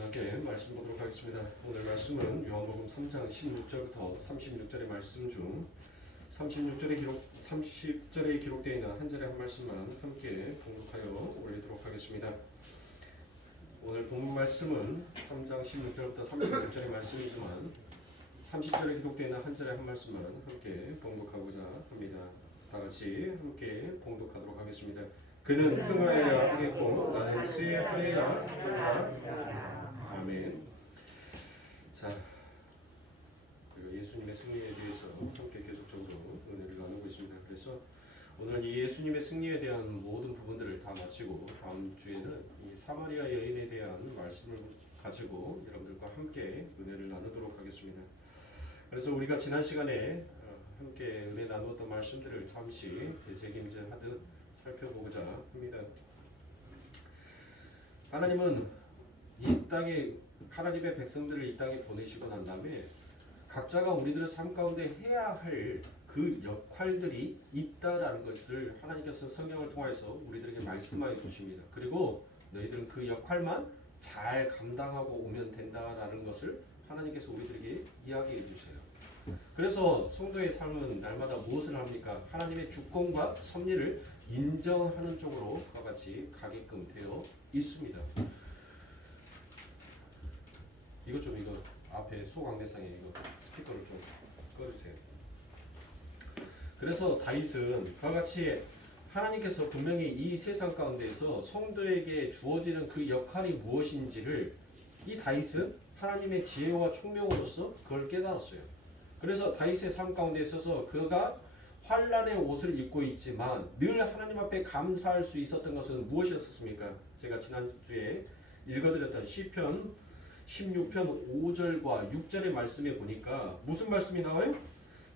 함께 말씀 보도록 하겠습니다. 오늘 말씀은 요한복음 3장 16절부터 36절의 말씀 중 30절에 기록되어 있는 한 절의 한 말씀만 함께 공독하여 올리도록 하겠습니다. 오늘 본문 말씀은 3장 16절부터 36절의 말씀이지만 30절에 기록되어 있는 한 절의 한 말씀만 함께 봉독하고자 합니다. 다 같이 함께 봉독하도록 하겠습니다. 그는 흥하여야 하겠고 나는 쇠하여야 하리라. 아멘. 자, 그리고 예수님의 승리에 대해서 함께 계속적으로 은혜를 나누고 있습니다. 그래서 오늘 이 예수님의 승리에 대한 모든 부분들을 다 마치고 다음 주에는 이 사마리아 여인에 대한 말씀을 가지고 여러분들과 함께 은혜를 나누도록 하겠습니다. 그래서 우리가 지난 시간에 함께 은혜 나누었던 말씀들을 잠시 되새김질하듯 살펴보고자 합니다. 하나님은 이 땅에 하나님의 백성들을 이 땅에 보내시고 난 다음에 각자가 우리들의 삶 가운데 해야 할 그 역할들이 있다라는 것을 하나님께서 성경을 통해서 우리들에게 말씀하여 주십니다. 그리고 너희들은 그 역할만 잘 감당하고 오면 된다라는 것을 하나님께서 우리들에게 이야기해 주세요. 그래서 성도의 삶은 날마다 무엇을 합니까? 하나님의 주권과 섭리를 인정하는 쪽으로 그와 같이 가게끔 되어 있습니다. 이거 앞에 소광대상에 이거 스피커를 좀 꺼주세요. 그래서 다윗은 그와 같이 하나님께서 분명히 이 세상 가운데에서 성도에게 주어지는 그 역할이 무엇인지를 이 다윗은 하나님의 지혜와 총명으로서 그걸 깨달았어요. 그래서 다윗의 삶 가운데 있어서 그가 환란의 옷을 입고 있지만 늘 하나님 앞에 감사할 수 있었던 것은 무엇이었습니까? 제가 지난주에 읽어드렸던 시편 16편 5절과 6절의 말씀에 보니까 무슨 말씀이 나와요?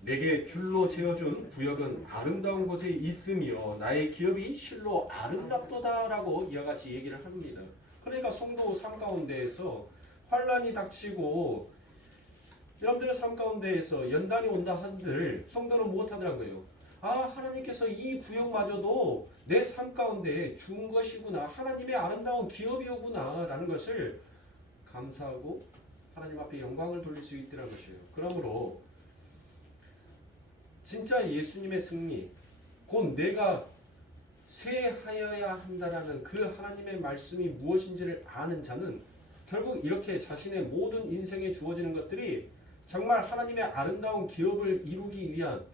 내게 줄로 지어준 구역은 아름다운 곳에 있으며 나의 기업이 실로 아름답도다라고 이와 같이 얘기를 합니다. 그러니까 성도 삶 가운데에서 환란이 닥치고 여러분들의 삶 가운데에서 연단이 온다 한들 성도는 무엇하더란 거예요? 하나님께서 이 구역마저도 내 삶 가운데 준 것이구나. 하나님의 아름다운 기업이오구나 라는 것을 감사하고 하나님 앞에 영광을 돌릴 수 있다는 것이에요. 그러므로 진짜 예수님의 승리, 곧 내가 쇠하여야 한다라는 그 하나님의 말씀이 무엇인지를 아는 자는 결국 이렇게 자신의 모든 인생에 주어지는 것들이 정말 하나님의 아름다운 기업을 이루기 위한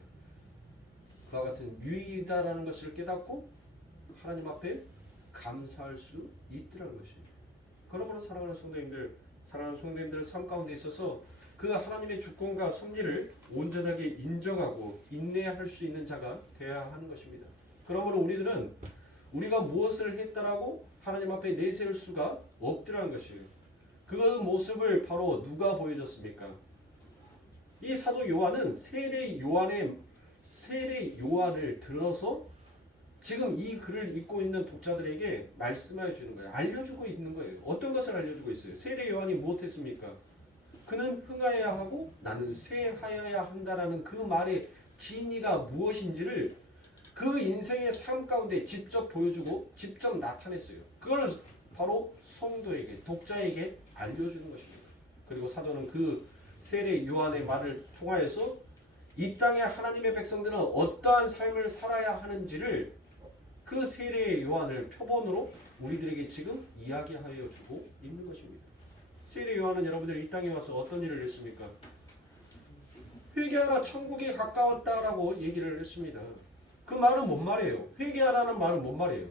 그와 같은 유익이다라는 것을 깨닫고 하나님 앞에 감사할 수 있더라는 것입니다. 그러므로 사랑하는 성도님들 삶 가운데 있어서 그 하나님의 주권과 섭리를 온전하게 인정하고 인내할 수 있는 자가 되어야 하는 것입니다. 그러므로 우리들은 우리가 무엇을 했다라고 하나님 앞에 내세울 수가 없더라는 것이에요. 그 모습을 바로 누가 보여줬습니까? 이 사도 요한은 세례 요한을 들어서 지금 이 글을 읽고 있는 독자들에게 말씀해 주는 거예요. 알려주고 있는 거예요. 어떤 것을 알려주고 있어요? 세례 요한이 무엇했습니까? 그는 흥하여야 하고 나는 쇠하여야 한다라는 그 말의 진의가 무엇인지를 그 인생의 삶 가운데 직접 보여주고 직접 나타냈어요. 그걸 바로 성도에게, 독자에게 알려주는 것입니다. 그리고 사도는 그 세례 요한의 말을 통하여서 이 땅에 하나님의 백성들은 어떠한 삶을 살아야 하는지를 그 세례 요한을 표본으로 우리들에게 지금 이야기하여 주고 있는 것입니다. 세례 요한은 여러분들이 이 땅에 와서 어떤 일을 했습니까? 회개하라 천국이 가까웠다라고 얘기를 했습니다. 그 말은 뭔 말이에요? 회개하라는 말은 뭔 말이에요?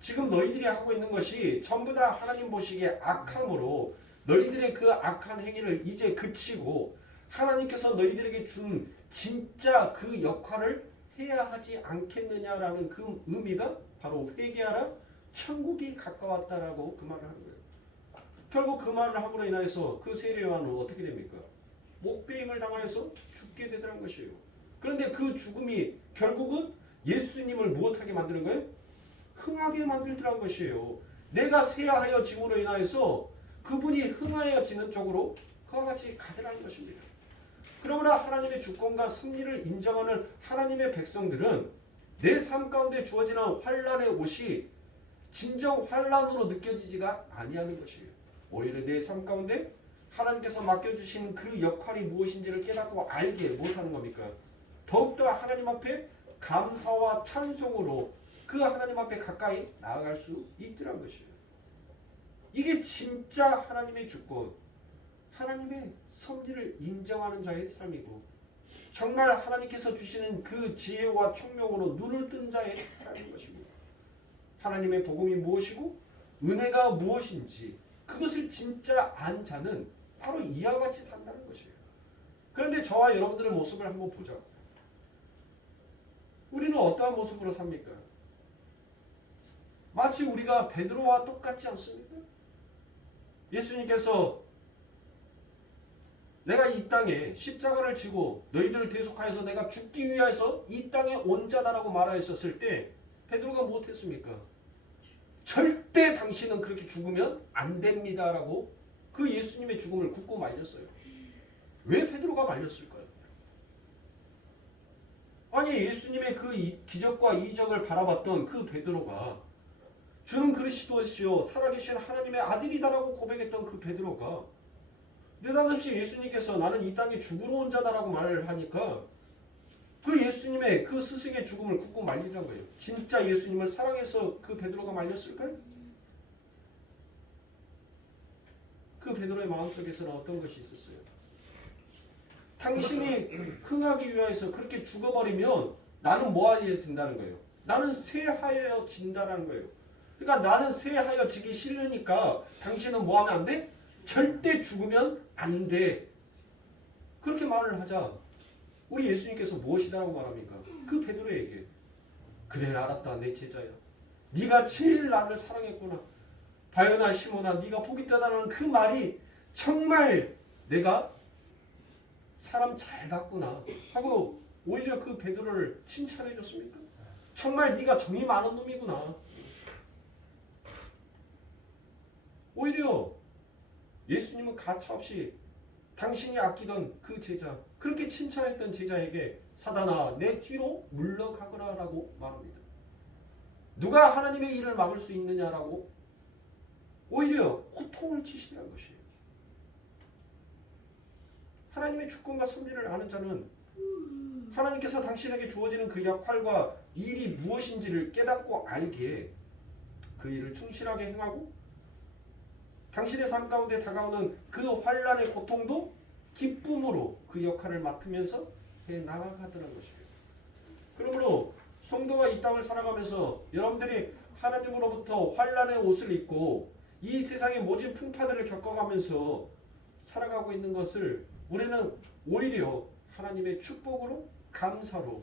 지금 너희들이 하고 있는 것이 전부 다 하나님 보시기에 악함으로 너희들의 그 악한 행위를 이제 그치고 하나님께서 너희들에게 준 진짜 그 역할을 해야 하지 않겠느냐라는 그 의미가 바로 회개하라 천국이 가까웠다라고 그 말을 하는 거예요. 결국 그 말을 함으로 인하여서 그 세례 요한은 어떻게 됩니까? 목배임을 당하여서 죽게 되더란 것이에요. 그런데 그 죽음이 결국은 예수님을 무엇하게 만드는 거예요? 흥하게 만들더란 것이에요. 내가 쇠하여짐으로 인하여서 그분이 흥하여지는 쪽으로 그와 같이 가더라는 것입니다. 그러므로 하나님의 주권과 섭리를 인정하는 하나님의 백성들은 내 삶 가운데 주어지는 환란의 옷이 진정 환란으로 느껴지지가 아니하는 것이에요. 오히려 내 삶 가운데 하나님께서 맡겨주신 그 역할이 무엇인지를 깨닫고 알게 못하는 겁니까? 더욱더 하나님 앞에 감사와 찬송으로 그 하나님 앞에 가까이 나아갈 수 있더란 것이에요. 이게 진짜 하나님의 주권, 하나님의 섭리를 인정하는 자의 삶이고 정말 하나님께서 주시는 그 지혜와 총명으로 눈을 뜬 자의 삶인 것입니다. 하나님의 복음이 무엇이고 은혜가 무엇인지 그것을 진짜 안 자는 바로 이와 같이 산다는 것이에요. 그런데 저와 여러분들의 모습을 한번 보자. 우리는 어떠한 모습으로 삽니까? 마치 우리가 베드로와 똑같지 않습니까? 예수님께서 내가 이 땅에 십자가를 지고 너희들을 대속하여서 내가 죽기 위해서 이 땅에 온 자다라고 말하였을 때 베드로가 무엇했습니까? 절대 당신은 그렇게 죽으면 안 됩니다라고 그 예수님의 죽음을 굳고 말렸어요. 왜 베드로가 말렸을까요? 아니 예수님의 그 기적과 이적을 바라봤던 그 베드로가 주는 그리스도시요 살아계신 하나님의 아들이다라고 고백했던 그 베드로가 느닷없이 예수님께서 나는 이 땅에 죽으러 온 자다라고 말을 하니까 그 예수님의 그 스승의 죽음을 굳고 말리란 거예요. 진짜 예수님을 사랑해서 그 베드로가 말렸을까요? 그 베드로의 마음속에서는 어떤 것이 있었어요? 당신이 흥하기 위해서 그렇게 죽어버리면 나는 뭐하여진다는 거예요? 나는 쇠하여진다는 거예요. 그러니까 나는 쇠하여지기 싫으니까 당신은 뭐하면 안 돼? 절대 죽으면 안 돼. 그렇게 말을 하자 우리 예수님께서 무엇이다라고 말합니까? 그 베드로에게 그래 알았다 내 제자야. 네가 제일 나를 사랑했구나. 바요나 시몬아 네가 복이 있다라는 그 말이 정말 내가 사람 잘 봤구나 하고 오히려 그 베드로를 칭찬해 줬습니까? 정말 네가 정이 많은 놈이구나. 오히려 예수님은 가차없이 당신이 아끼던 그 제자 그렇게 칭찬했던 제자에게 사단아 내 뒤로 물러가거라 라고 말합니다. 누가 하나님의 일을 막을 수 있느냐라고 오히려 호통을 치시라는 것이에요. 하나님의 주권과 섭리를 아는 자는 하나님께서 당신에게 주어지는 그 역할과 일이 무엇인지를 깨닫고 알기에 그 일을 충실하게 행하고 당신의 삶 가운데 다가오는 그 환난의 고통도 기쁨으로 그 역할을 맡으면서 해나가더라는 것입니다. 그러므로 성도가 이 땅을 살아가면서 여러분들이 하나님으로부터 환난의 옷을 입고 이 세상의 모진 풍파들을 겪어가면서 살아가고 있는 것을 우리는 오히려 하나님의 축복으로 감사로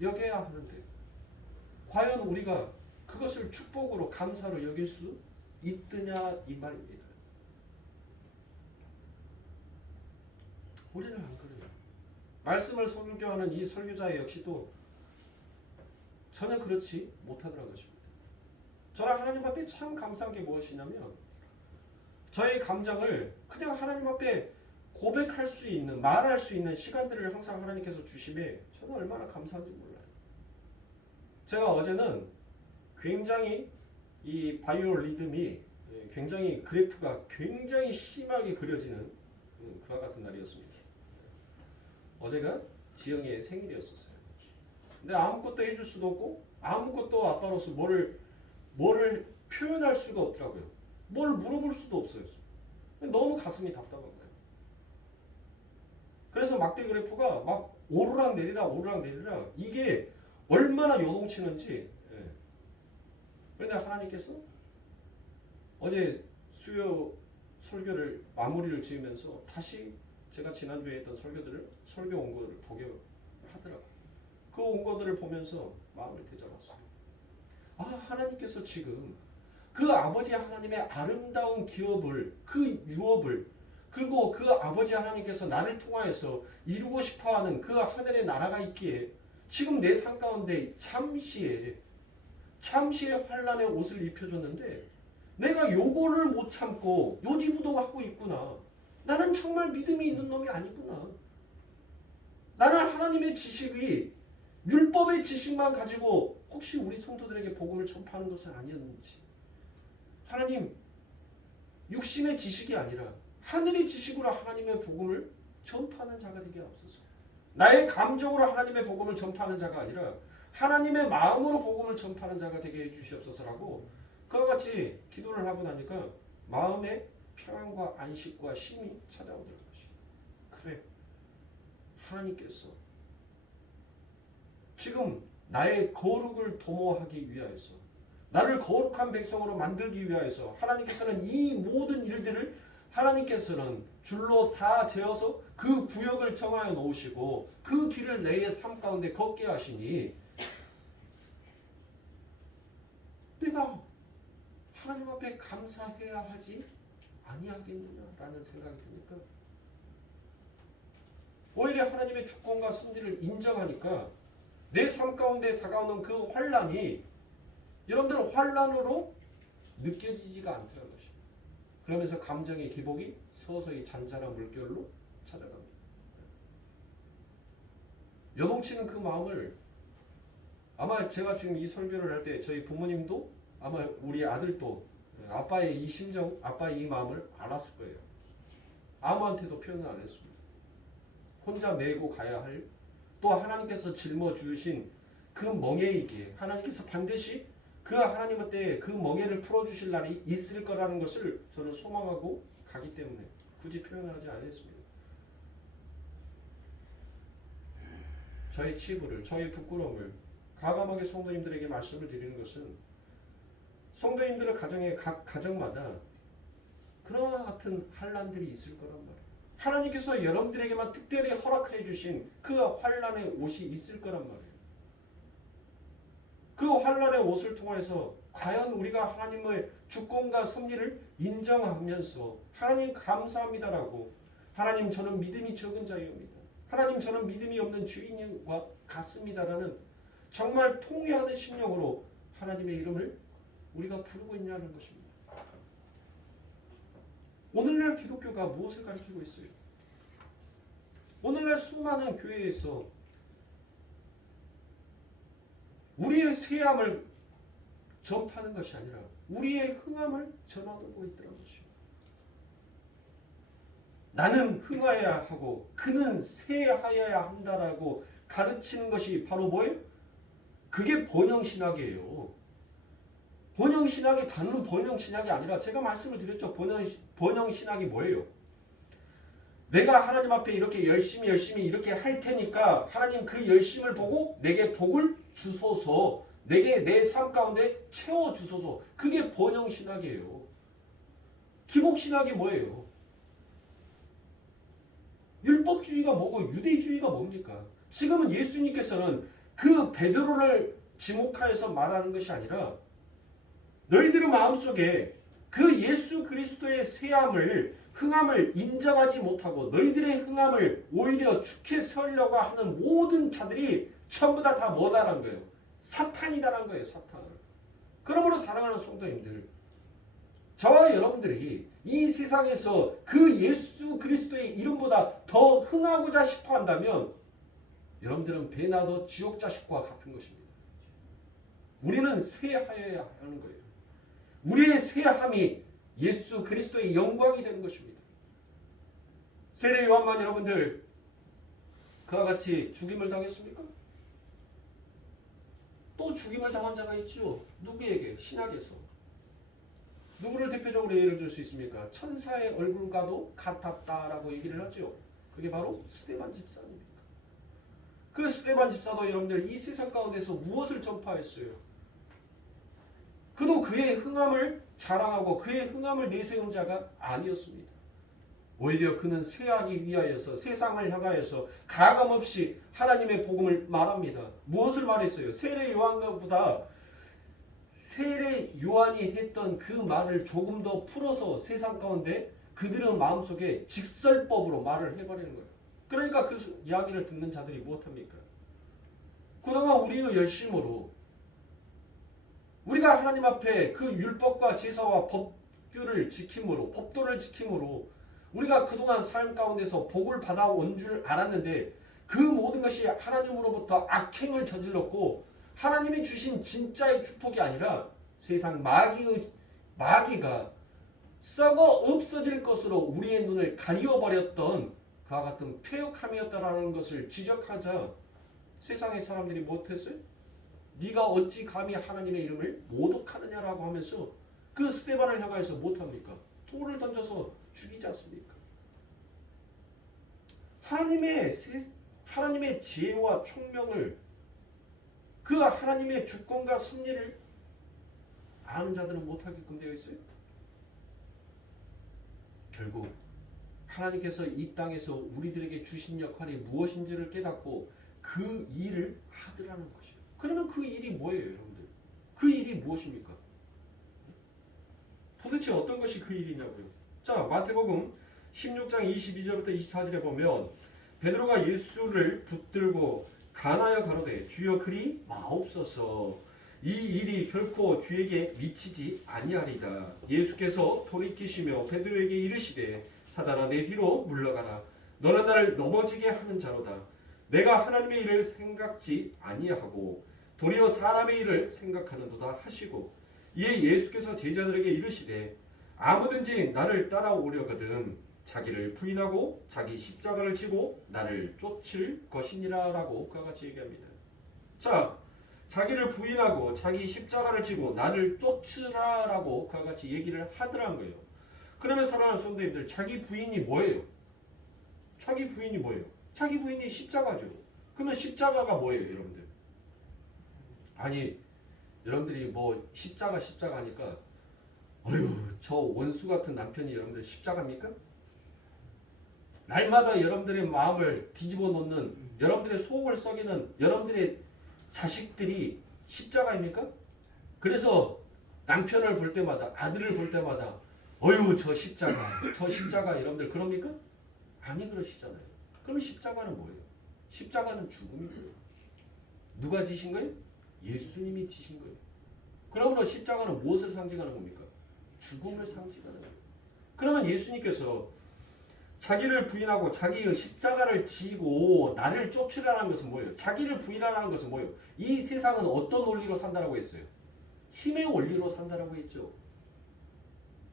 여겨야 하는데 과연 우리가 그것을 축복으로 감사로 여길 수 있느냐 이 말입니다. 우리는 안 그래요. 말씀을 설교하는 이 설교자 역시도 전혀 그렇지 못하더라는 것입니다. 저는 하나님 앞에 참 감사한 게 무엇이냐면 저의 감정을 그냥 하나님 앞에 고백할 수 있는 말할 수 있는 시간들을 항상 하나님께서 주심에 저는 얼마나 감사한지 몰라요. 제가 어제는 굉장히 이 바이오 리듬이 굉장히 그래프가 굉장히 심하게 그려지는 그와 같은 날이었습니다. 어제가 지영이의 생일이었었어요. 근데 아무것도 해줄 수도 없고 아무것도 아빠로서 뭐를 표현할 수가 없더라고요. 뭘 물어볼 수도 없어요. 너무 가슴이 답답한 거예요. 그래서 막대 그래프가 막 오르락 내리락 이게 얼마나 요동치는지. 그런데 하나님께서 어제 수요 설교를 마무리를 지으면서 다시 제가 지난주에 했던 설교 원고를 보게 하더라고요. 그 원고들을 보면서 마음을 되잡았어요. 아 하나님께서 지금 그 아버지 하나님의 아름다운 기업을 그 유업을 그리고 그 아버지 하나님께서 나를 통하여서 이루고 싶어하는 그 하늘의 나라가 있기에 지금 내 삶 가운데 잠시의 환난의 옷을 입혀줬는데 내가 요거를 못 참고 요지부동하고 있구나. 나는 정말 믿음이 있는 놈이 아니구나. 나는 하나님의 지식이 율법의 지식만 가지고 혹시 우리 성도들에게 복음을 전파하는 것은 아니었는지 하나님 육신의 지식이 아니라 하늘의 지식으로 하나님의 복음을 전파하는 자가 되게 하옵소서. 나의 감정으로 하나님의 복음을 전파하는 자가 아니라 하나님의 마음으로 복음을 전파하는 자가 되게 해주시옵소서라고 그와 같이 기도를 하고 나니까 마음의 평안과 안식과 쉼이 찾아오더라고요. 그래, 하나님께서 지금 나의 거룩을 도모하기 위하여서 나를 거룩한 백성으로 만들기 위하여서 하나님께서는 이 모든 일들을 하나님께서는 줄로 다 재어서 그 구역을 정하여 놓으시고 그 길을 내 삶 가운데 걷게 하시니 내가 하나님 앞에 감사해야 하지 아니하겠느냐라는 생각이 드니까 오히려 하나님의 주권과 섭리를 인정하니까 내 삶 가운데 다가오는 그 환란이 여러분들은 환란으로 느껴지지가 않더라는 것입니다. 그러면서 감정의 기복이 서서히 잔잔한 물결로 찾아갑니다. 요동치는 그 마음을 아마 제가 지금 이 설교를 할 때 저희 부모님도 아마 우리 아들도 아빠의 이 심정, 아빠의 이 마음을 알았을 거예요. 아무한테도 표현을 안 했습니다. 혼자 메고 가야 할 또 하나님께서 짊어 주신 그 멍에이기에 하나님께서 반드시 그 하나님한테 그 멍에를 풀어주실 날이 있을 거라는 것을 저는 소망하고 가기 때문에 굳이 표현하지 않았습니다. 저의 치부를, 저의 부끄러움을 과감하게 성도님들에게 말씀을 드리는 것은 성도님들의 가정에 각 가정마다 그러한 같은 환란들이 있을 거란 말이에요. 하나님께서 여러분들에게만 특별히 허락해 주신 그 환란의 옷이 있을 거란 말이에요. 그 환란의 옷을 통해서 과연 우리가 하나님의 주권과 섭리를 인정하면서 하나님 감사합니다라고 하나님 저는 믿음이 적은 자이옵니다. 하나님 저는 믿음이 없는 주인과 같습니다라는 정말 통회하는 심령으로 하나님의 이름을 우리가 부르고 있냐는 것입니다. 오늘날 기독교가 무엇을 가르치고 있어요? 오늘날 수많은 교회에서 우리의 쇠함을 전파하는 것이 아니라 우리의 흥함을 전하고 있더라는 것입니다. 나는 흥하여야 하고 그는 쇠하여야 한다라고 가르치는 것이 바로 뭐예요? 그게 번영신학이에요. 번영신학이 다른 번영신학이 아니라 제가 말씀을 드렸죠. 번영신학이 뭐예요? 내가 하나님 앞에 이렇게 열심히 이렇게 할 테니까 하나님 그 열심을 보고 내게 복을 주소서, 내게 내 삶 가운데 채워주소서. 그게 번영신학이에요. 기복신학이 뭐예요? 율법주의가 뭐고 유대주의가 뭡니까? 지금은 예수님께서는 그 베드로를 지목하여서 말하는 것이 아니라 너희들의 마음속에 그 예수 그리스도의 쇠함을 흥함을 인정하지 못하고 너희들의 흥함을 오히려 축해 세우려고 하는 모든 자들이 전부 다 뭐다라는 거예요? 사탄이다라는 거예요. 사탄. 그러므로 사랑하는 성도님들, 저와 여러분들이 이 세상에서 그 예수 그리스도의 이름보다 더 흥하고자 싶어 한다면 여러분들은 배나 더 지옥 자식과 같은 것입니다. 우리는 쇠하여야 하는 거예요. 우리의 쇠함이 예수 그리스도의 영광이 되는 것입니다. 세례 요한만 여러분들 그와 같이 죽임을 당했습니까? 또 죽임을 당한 자가 있죠. 누구에게? 신학에서. 누구를 대표적으로 예를 들 수 있습니까? 천사의 얼굴과도 같았다라고 얘기를 하죠. 그게 바로 스데반 집사입니다. 그 스데반 집사도 여러분들 이 세상 가운데서 무엇을 전파했어요? 그도 그의 흥함을 자랑하고 그의 흥함을 내세운 자가 아니었습니다. 오히려 그는 쇠하기 위하여서 세상을 향하여서 가감없이 하나님의 복음을 말합니다. 무엇을 말했어요? 세례 요한보다 세례 요한이 했던 그 말을 조금 더 풀어서 세상 가운데 그들의 마음속에 직설법으로 말을 해버리는 거예요. 그러니까 그 이야기를 듣는 자들이 무엇합니까? 그동안 우리의 열심으로 우리가 하나님 앞에 그 율법과 제사와 법규를 지킴으로 법도를 지킴으로 우리가 그동안 삶 가운데서 복을 받아온 줄 알았는데 그 모든 것이 하나님으로부터 악행을 저질렀고 하나님이 주신 진짜의 축복이 아니라 세상 마귀가 썩어 없어질 것으로 우리의 눈을 가리워버렸던 그와 같은 폐역함이었다라는 것을 지적하자 세상의 사람들이 못했어요? 네가 어찌 감히 하나님의 이름을 모독하느냐라고 하면서 그 스데반을 향하여서 못합니까? 돌을 던져서 죽이지 않습니까? 하나님의 지혜와 총명을 그 하나님의 주권과 섭리를 아는 자들은 못하게끔 되어 있어요. 결국 하나님께서 이 땅에서 우리들에게 주신 역할이 무엇인지를 깨닫고 그 일을 하더라는 것이에요. 그러면 그 일이 뭐예요, 여러분들? 그 일이 무엇입니까? 도대체 어떤 것이 그 일이냐고요. 자, 마태복음 16장 22절부터 24절에 보면 베드로가 예수를 붙들고 간하여 가로되 주여 그리 마옵소서 이 일이 결코 주에게 미치지 아니하리다. 예수께서 돌이키시며 베드로에게 이르시되 사단아 내 뒤로 물러가라. 너는 나를 넘어지게 하는 자로다. 내가 하나님의 일을 생각지 아니하고 도리어 사람의 일을 생각하는도다 하시고 이에 예수께서 제자들에게 이르시되 아무든지 나를 따라오려거든 자기를 부인하고 자기 십자가를 지고 나를 쫓을 것이니라 라고 그와 같이 얘기합니다. 자, 자기를 부인하고 자기 십자가를 지고 나를 쫓으라 라고 그와 같이 얘기를 하더란 거예요. 그러면 사랑하는 성도님들, 자기 부인이 뭐예요? 자기 부인이 뭐예요? 자기 부인이 십자가죠. 그러면 십자가가 뭐예요, 여러분들? 아니, 여러분들이 뭐 십자가 하니까 어휴, 저 원수 같은 남편이 여러분들 십자가입니까? 날마다 여러분들의 마음을 뒤집어 놓는, 여러분들의 속을 썩이는 여러분들의 자식들이 십자가입니까? 그래서 남편을 볼 때마다, 아들을 볼 때마다 어휴, 저 십자가 여러분들 그럽니까? 아니, 그러시잖아요. 그럼 십자가는 뭐예요? 십자가는 죽음이고요. 누가 지신 거예요? 예수님이 지신 거예요. 그러므로 십자가는 무엇을 상징하는 겁니까? 죽음을 상징하는 거예요. 그러면 예수님께서 자기를 부인하고 자기의 십자가를 지고 나를 쫓으라는 것은 뭐예요? 자기를 부인하라는 것은 뭐예요? 이 세상은 어떤 원리로 산다라고 했어요? 힘의 원리로 산다라고 했죠.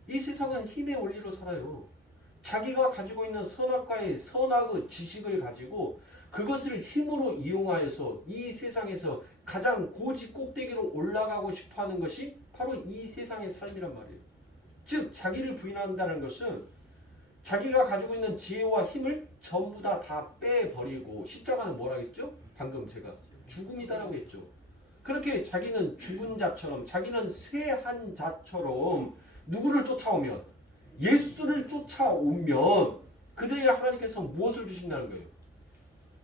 이 세상은 힘의 원리로 살아요. 자기가 가지고 있는 선악과의 선악의 지식을 가지고 그것을 힘으로 이용하여서 이 세상에서 가장 고지 꼭대기로 올라가고 싶어하는 것이 바로 이 세상의 삶이란 말이에요. 즉 자기를 부인한다는 것은 자기가 가지고 있는 지혜와 힘을 전부 다 빼버리고, 십자가는 뭐라고 했죠? 방금 제가 죽음이다라고 했죠. 그렇게 자기는 죽은 자처럼, 자기는 쇠한 자처럼 누구를 쫓아오면, 예수를 쫓아오면 그들에게 하나님께서 무엇을 주신다는 거예요?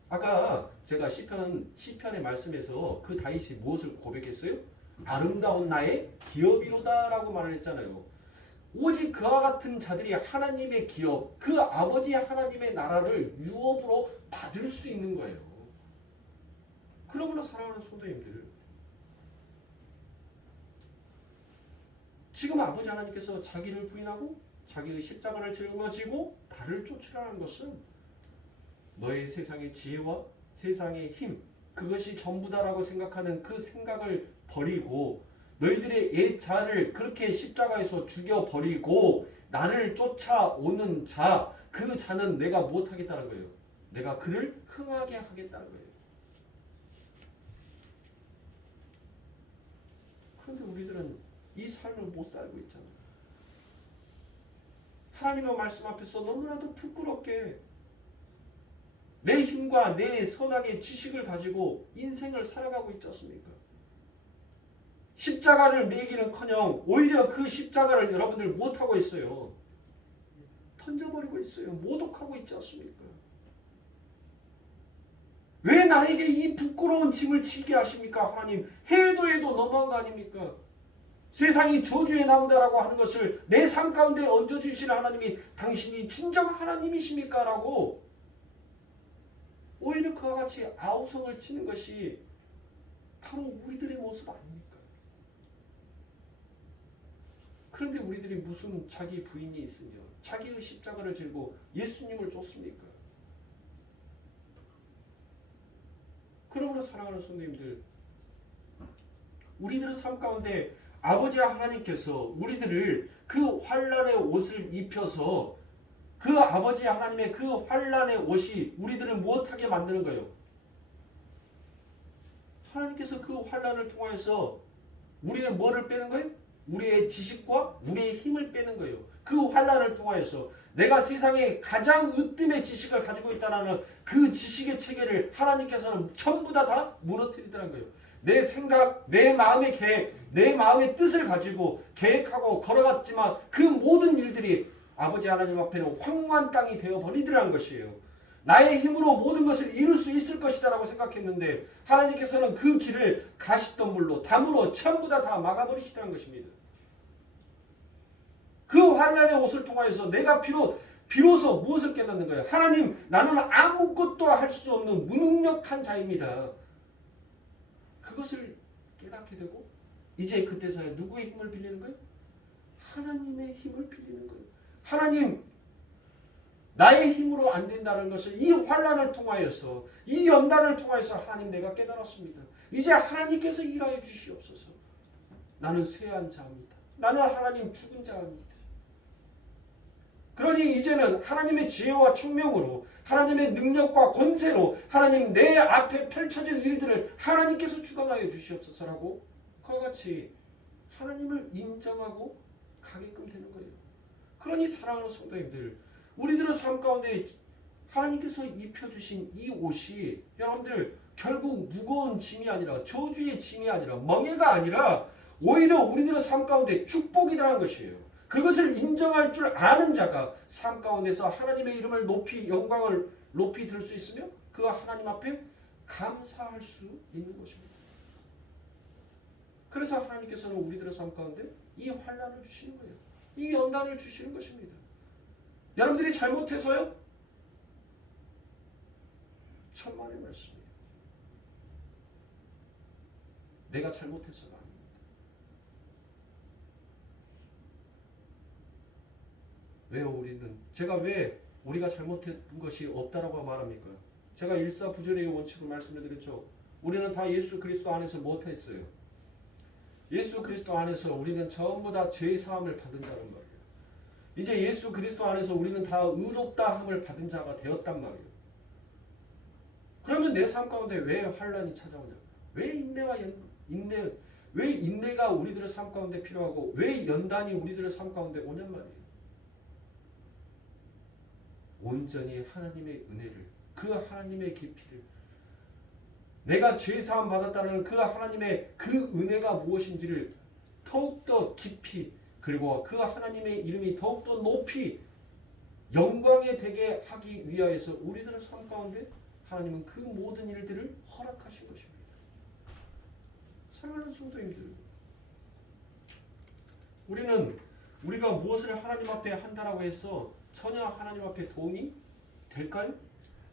아까 제가 시편의 말씀에서 그 다윗이 무엇을 고백했어요? 아름다운 나의 기업이로다 라고 말을 했잖아요. 오직 그와 같은 자들이 하나님의 기업, 그 아버지 하나님의 나라를 유업으로 받을 수 있는 거예요. 그러므로 사랑하는 성도님들, 지금 아버지 하나님께서 자기를 부인하고 자기의 십자가를 짊어지고 나를 쫓으라는 것은 너의 세상의 지혜와 세상의 힘, 그것이 전부다라고 생각하는 그 생각을 버리고 너희들의 옛 자를 그렇게 십자가에서 죽여버리고 나를 쫓아오는 자, 그 자는 내가 무엇하겠다는 거예요? 내가 그를 흥하게 하겠다는 거예요. 그런데 우리들은 이 삶을 못 살고 있잖아요. 하나님의 말씀 앞에서 너무나도 부끄럽게 내 힘과 내 선악의 지식을 가지고 인생을 살아가고 있지 않습니까? 십자가를 매기는커녕 오히려 그 십자가를 여러분들 못하고 있어요. 던져버리고 있어요. 모독하고 있지 않습니까? 왜 나에게 이 부끄러운 짐을 지게 하십니까? 하나님, 해도 너무한 거 아닙니까? 세상이 저주의 나무다라고 하는 것을 내 삶 가운데 얹어주시는 하나님이 당신이 진정 하나님이십니까? 라고 오히려 그와 같이 아우성을 치는 것이 바로 우리들의 모습 아닙니까? 그런데 우리들이 무슨 자기 부인이 있으며 자기의 십자가를 들고 예수님을 쫓습니까? 그러므로 사랑하는 성도님들, 우리들의 삶 가운데 아버지 하나님께서 우리들을 그 환난의 옷을 입혀서 그 아버지 하나님의 그 환난의 옷이 우리들을 무엇하게 만드는 거예요? 하나님께서 그 환난을 통하여서 우리의 뭐를 빼는 거예요? 우리의 지식과 우리의 힘을 빼는 거예요. 그 환난을 통하여서 내가 세상에 가장 으뜸의 지식을 가지고 있다는 그 지식의 체계를 하나님께서는 전부 다 무너뜨리더라는 거예요. 내 생각, 내 마음의 계획, 내 마음의 뜻을 가지고 계획하고 걸어갔지만 그 모든 일들이 아버지 하나님 앞에는 황무한 땅이 되어버리더라는 것이에요. 나의 힘으로 모든 것을 이룰 수 있을 것이다 라고 생각했는데 하나님께서는 그 길을 가시덤불로 담으로 전부 다 막아버리시더라는 것입니다. 그 환난의 옷을 통하여서 내가 비로소 무엇을 깨닫는 거예요? 하나님, 나는 아무것도 할 수 없는 무능력한 자입니다. 그것을 깨닫게 되고 이제 그때서야 누구의 힘을 빌리는 거예요? 하나님의 힘을 빌리는 거예요. 하나님, 나의 힘으로 안 된다는 것을 이 환난을 통하여서 이 연단을 통하여서 하나님 내가 깨달았습니다. 이제 하나님께서 일하여 주시옵소서. 나는 쇠한 자입니다. 나는 하나님 죽은 자입니다. 그러니 이제는 하나님의 지혜와 총명으로 하나님의 능력과 권세로 하나님 내 앞에 펼쳐질 일들을 하나님께서 주관하여 주시옵소서라고 그와 같이 하나님을 인정하고 가게끔 되는 거예요. 그러니 사랑하는 성도님들, 우리들의 삶 가운데 하나님께서 입혀주신 이 옷이 여러분들 결국 무거운 짐이 아니라 저주의 짐이 아니라 멍해가 아니라 오히려 우리들의 삶 가운데 축복이라는 것이에요. 그것을 인정할 줄 아는 자가 삶 가운데서 하나님의 이름을 높이 영광을 높이 들 수 있으며 그 하나님 앞에 감사할 수 있는 것입니다. 그래서 하나님께서는 우리들의 삶 가운데 이 환난을 주시는 거예요. 이 연단을 주시는 것입니다. 여러분들이 잘못해서요? 천만의 말씀이에요. 내가 잘못해서가 아닙니다. 왜요? 제가 왜 우리가 잘못한 것이 없다라고 말합니까? 제가 일사부조리의 원칙을 말씀을 드렸죠. 우리는 다 예수 그리스도 안에서 못했어요. 예수 그리스도 안에서 우리는 전부 다 죄 사함을 받은 자란 말이에요. 이제 예수 그리스도 안에서 우리는 다 의롭다 함을 받은 자가 되었단 말이에요. 그러면 내 삶 가운데 왜 환난이 찾아오냐? 왜 왜 인내가 우리들의 삶 가운데 필요하고 왜 연단이 우리들의 삶 가운데 오냔 말이에요. 온전히 하나님의 은혜를, 그 하나님의 깊이를, 내가 죄사함 받았다는 그 하나님의 그 은혜가 무엇인지를 더욱더 깊이, 그리고 그 하나님의 이름이 더욱더 높이 영광에 되게 하기 위하여서 우리들의 삶 가운데 하나님은 그 모든 일들을 허락하신 것입니다. 사랑하는 성도님들, 우리가 무엇을 하나님 앞에 한다라고 해서 전혀 하나님 앞에 도움이 될까요?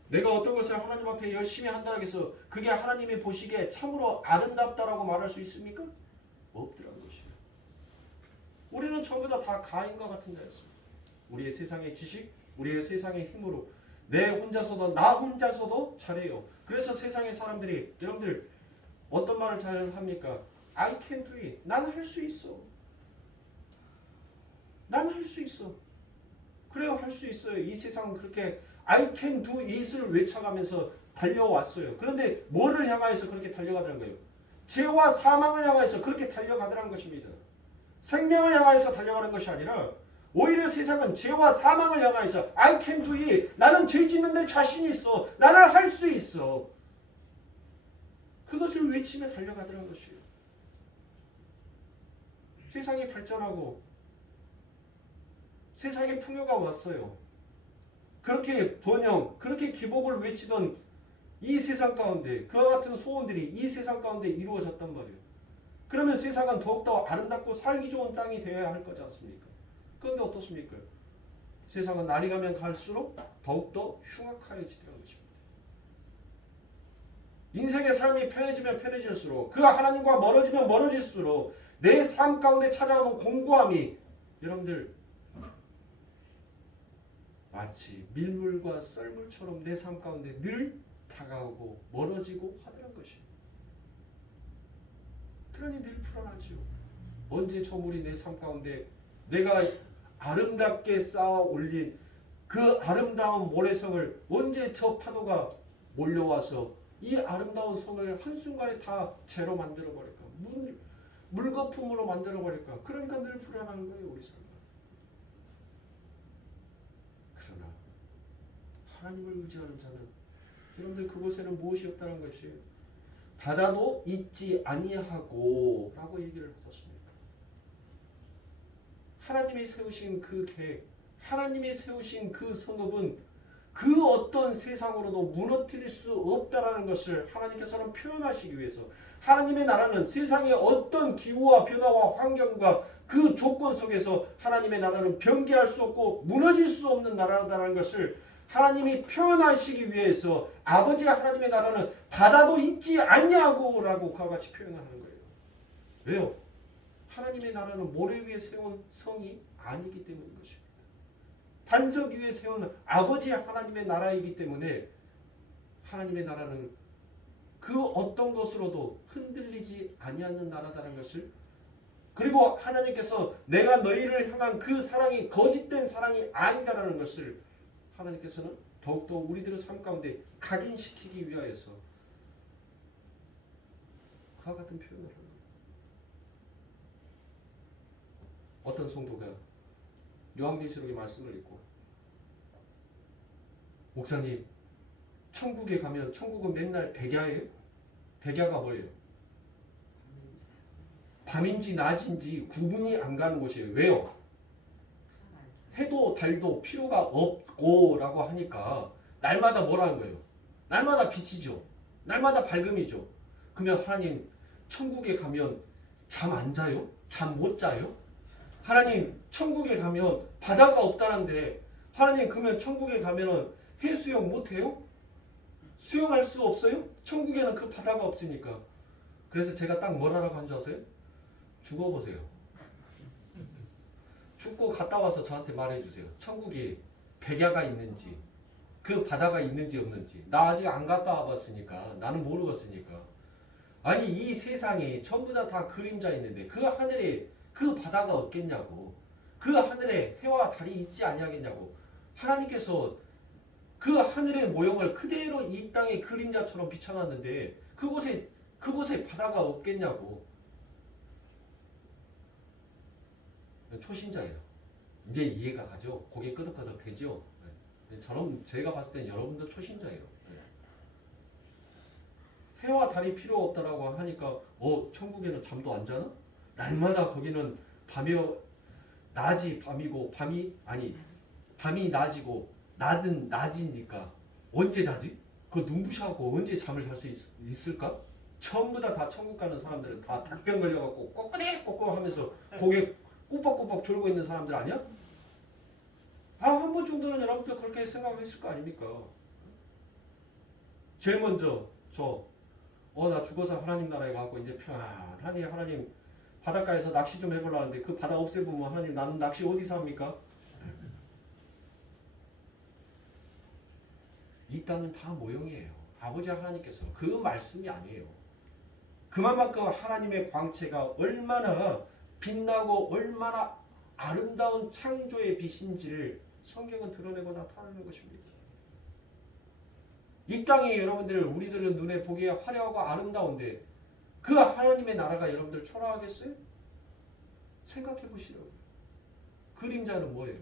내가 어떤 것을 하나님 앞에 열심히 한다고 해서 그게 하나님이 보시기에 참으로 아름답다라고 말할 수 있습니까? 없더라는 것이에요. 우리는 전부 다 가인과 같은 자였습니다. 우리의 세상의 지식, 우리의 세상의 힘으로 나 혼자서도 잘해요. 그래서 세상의 사람들이 여러분들 어떤 말을 잘 합니까? I can do it. 나는 할 수 있어. 나는 할 수 있어. 그래요, 할 수 있어요. 이 세상은 그렇게 I can do it을 외쳐가면서 달려왔어요. 그런데 뭐를 향하여서 그렇게 달려가더란 거예요? 죄와 사망을 향하여서 그렇게 달려가더란 것입니다. 생명을 향하여서 달려가는 것이 아니라 오히려 세상은 죄와 사망을 향하여서 I can do it. 나는 죄 짓는데 자신이 있어. 나는 할 수 있어. 그것을 외치며 달려가더란 것이에요. 세상이 발전하고 세상에 풍요가 왔어요. 그렇게 번영, 그렇게 기복을 외치던 이 세상 가운데 그와 같은 소원들이 이 세상 가운데 이루어졌단 말이에요. 그러면 세상은 더욱더 아름답고 살기 좋은 땅이 되어야 할 거지 않습니까? 그런데 어떻습니까? 세상은 날이 가면 갈수록 더욱더 흉악해지더라는 것입니다. 인생의 삶이 편해지면 편해질수록 그 하나님과 멀어지면 멀어질수록 내 삶 가운데 찾아오는 공고함이 여러분들 마치 밀물과 썰물처럼 내 삶 가운데 늘 다가오고 멀어지고 하더란 것입니다. 그러니 늘 불안하지요. 언제 저 물이 내 삶 가운데 내가 아름답게 쌓아 올린 그 아름다운 모래성을 언제 저 파도가 몰려와서 이 아름다운 성을 한순간에 다 죄로 만들어 버릴까? 물거품으로 만들어 버릴까? 그러니까 늘 불안한 거예요, 우리 삶은. 그러나 하나님을 의지하는 자는 여러분들 그곳에는 무엇이 없다는 것이에요. 바다도 있지 아니하고 라고 얘기를 하셨습니다. 하나님이 세우신 그 계획, 하나님이 세우신 그 성읍은 그 어떤 세상으로도 무너뜨릴 수 없다라는 것을 하나님께서는 표현하시기 위해서 하나님의 나라는 세상의 어떤 기후와 변화와 환경과 그 조건 속에서 하나님의 나라는 변개할 수 없고 무너질 수 없는 나라다라는 것을 하나님이 표현하시기 위해서 아버지가 하나님의 나라는 바다도 있지 않냐고 라고 그와 같이 표현하는 거예요. 왜요? 하나님의 나라는 모래 위에 세운 성이 아니기 때문인 것입니다. 반석 위에 세운 아버지 하나님의 나라이기 때문에 하나님의 나라는 그 어떤 것으로도 흔들리지 아니하는 나라다는 것을, 그리고 하나님께서 내가 너희를 향한 그 사랑이 거짓된 사랑이 아니다라는 것을 하나님께서는 더욱더 우리들의 삶 가운데 각인시키기 위하여서 그와 같은 표현을 합니다. 어떤 성도가 요한계시록의 말씀을 읽고 목사님 천국에 가면 천국은 맨날 백야예요? 백야가 뭐예요? 밤인지 낮인지 구분이 안 가는 곳이에요. 왜요? 해도 달도 필요가 없고 라고 하니까 날마다 뭐라는 거예요? 날마다 빛이죠. 날마다 밝음이죠. 그러면 하나님 천국에 가면 잠 안 자요? 잠 못 자요? 하나님 천국에 가면 바다가 없다는데 하나님 그러면 천국에 가면은 해수욕 못해요? 수영할 수 없어요? 천국에는 그 바다가 없으니까. 그래서 제가 딱 뭐라고 한 줄 아세요? 죽어보세요. 죽고 갔다 와서 저한테 말해주세요. 천국에 백야가 있는지 그 바다가 있는지 없는지. 나 아직 안 갔다 와봤으니까 나는 모르겠으니까. 아니 이 세상에 전부 다 그림자 있는데 그 하늘에 그 바다가 없겠냐고. 그 하늘에 해와 달이 있지 아니하겠냐고. 하나님께서 그 하늘의 모형을 그대로 이 땅의 그림자처럼 비춰놨는데 그곳에 바다가 없겠냐고. 초신자예요. 이제 이해가 가죠. 고개 끄덕끄덕 되죠. 저는 제가 봤을 땐 여러분도 초신자예요. 해와 달이 필요 없다라고 하니까 천국에는 잠도 안 자나? 날마다 거기는 낮이 밤이고 밤이 낮이고 낮은 낮이니까 언제 자지? 그 눈부셔갖고 언제 잠을 잘 수 있을까? 전부 다 천국 가는 사람들은 다 닭병 걸려갖고 꼬꼬대꼬꼬 하면서 고개 꾸벅꾸벅 졸고 있는 사람들 아니야? 한 번 정도는 여러분들 그렇게 생각을 했을 거 아닙니까? 제일 먼저 나 죽어서 하나님 나라에 가고 이제 편안하니 하나님 바닷가에서 낚시 좀 해보려는데 그 바다 없애보면 하나님 나는 낚시 어디서 합니까? 이 땅은 다 모형이에요. 아버지 하나님께서 그 말씀이 아니에요. 그만큼 하나님의 광채가 얼마나 빛나고 얼마나 아름다운 창조의 빛인지를 성경은 드러내고 나타내는 것입니다. 이 땅에 여러분들 우리들은 눈에 보기에 화려하고 아름다운데 그 하나님의 나라가 여러분들 초라하겠어요? 생각해 보시라고요. 그림자는 뭐예요?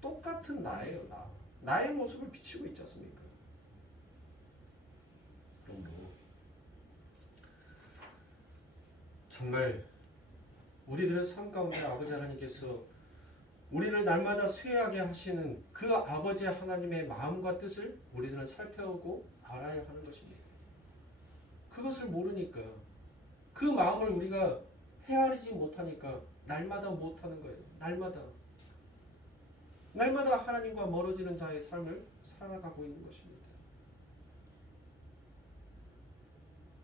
똑같은 나예요. 나의 모습을 비추고 있지 않습니까? 그러므로 정말 우리들의 삶 가운데 아버지 하나님께서 우리를 날마다 쇠하게 하시는 그 아버지 하나님의 마음과 뜻을 우리들은 살펴보고 알아야 하는 것입니다. 그것을 모르니까 그 마음을 우리가 헤아리지 못하니까 날마다 못하는 거예요. 날마다 하나님과 멀어지는 자의 삶을 살아가고 있는 것입니다.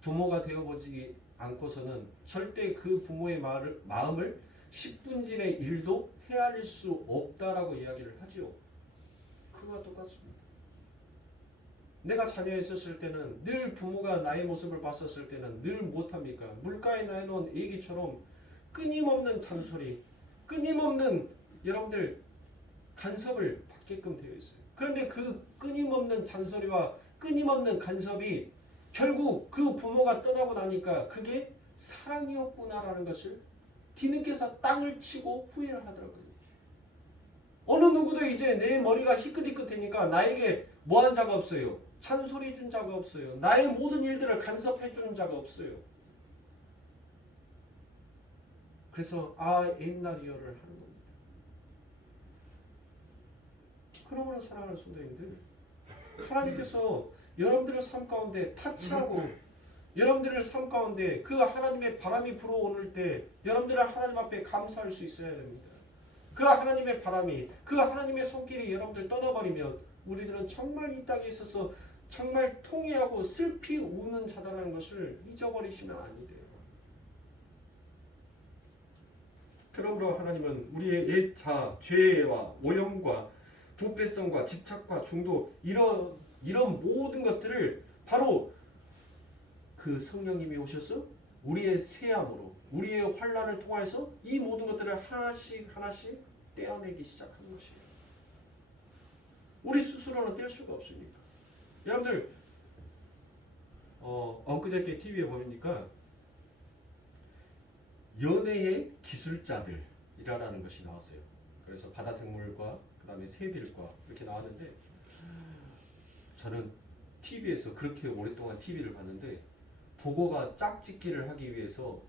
부모가 되어보지 않고서는 절대 그 부모의 마음을 10분질의 1도 헤아릴 수 없다라고 이야기를 하죠. 그거와 똑같습니다. 내가 자녀였었을 때는 늘 부모가 나의 모습을 봤었을 때는 늘 못합니까? 물가에 내놓은 애기처럼 끊임없는 잔소리, 끊임없는 여러분들 간섭을 받게끔 되어 있어요. 그런데 그 끊임없는 잔소리와 끊임없는 간섭이 결국 그 부모가 떠나고 나니까 그게 사랑이었구나라는 것을 뒤늦게서 땅을 치고 후회를 하더라고요. 어느 누구도 이제 내 머리가 희끗희끗하니까 나에게 뭐한 자가 없어요. 찬소리 준 자가 없어요. 나의 모든 일들을 간섭해 주는 자가 없어요. 그래서 옛날이여를 하는 겁니다. 그러므로 사랑하는 성도님들, 하나님께서 여러분들의 삶 가운데 타치하고 여러분들의 삶 가운데 그 하나님의 바람이 불어오를 때 여러분들은 하나님 앞에 감사할 수 있어야 됩니다. 그 하나님의 바람이, 그 하나님의 손길이 여러분들 떠나버리면 우리들은 정말 이 땅에 있어서 정말 통회하고 슬피 우는 자다라는 것을 잊어버리시면 아니 돼요. 그러므로 하나님은 우리의 옛 자, 죄와 오염과 부패성과 집착과 중독 이런 모든 것들을 바로 그 성령님이 오셔서 우리의 세함으로 우리의 환난을 통해서 이 모든 것들을 하나씩 떼어내기 시작하는 것이에요. 우리 스스로는 뗄 수가 없으니까. 여러분들 엊그저께 TV에 보니까 연애의 기술자들이라는 것이 나왔어요. 그래서 바다생물과 그 다음에 새들과 이렇게 나왔는데 저는 TV에서 그렇게 오랫동안 TV를 봤는데 보고가 짝짓기를 하기 위해서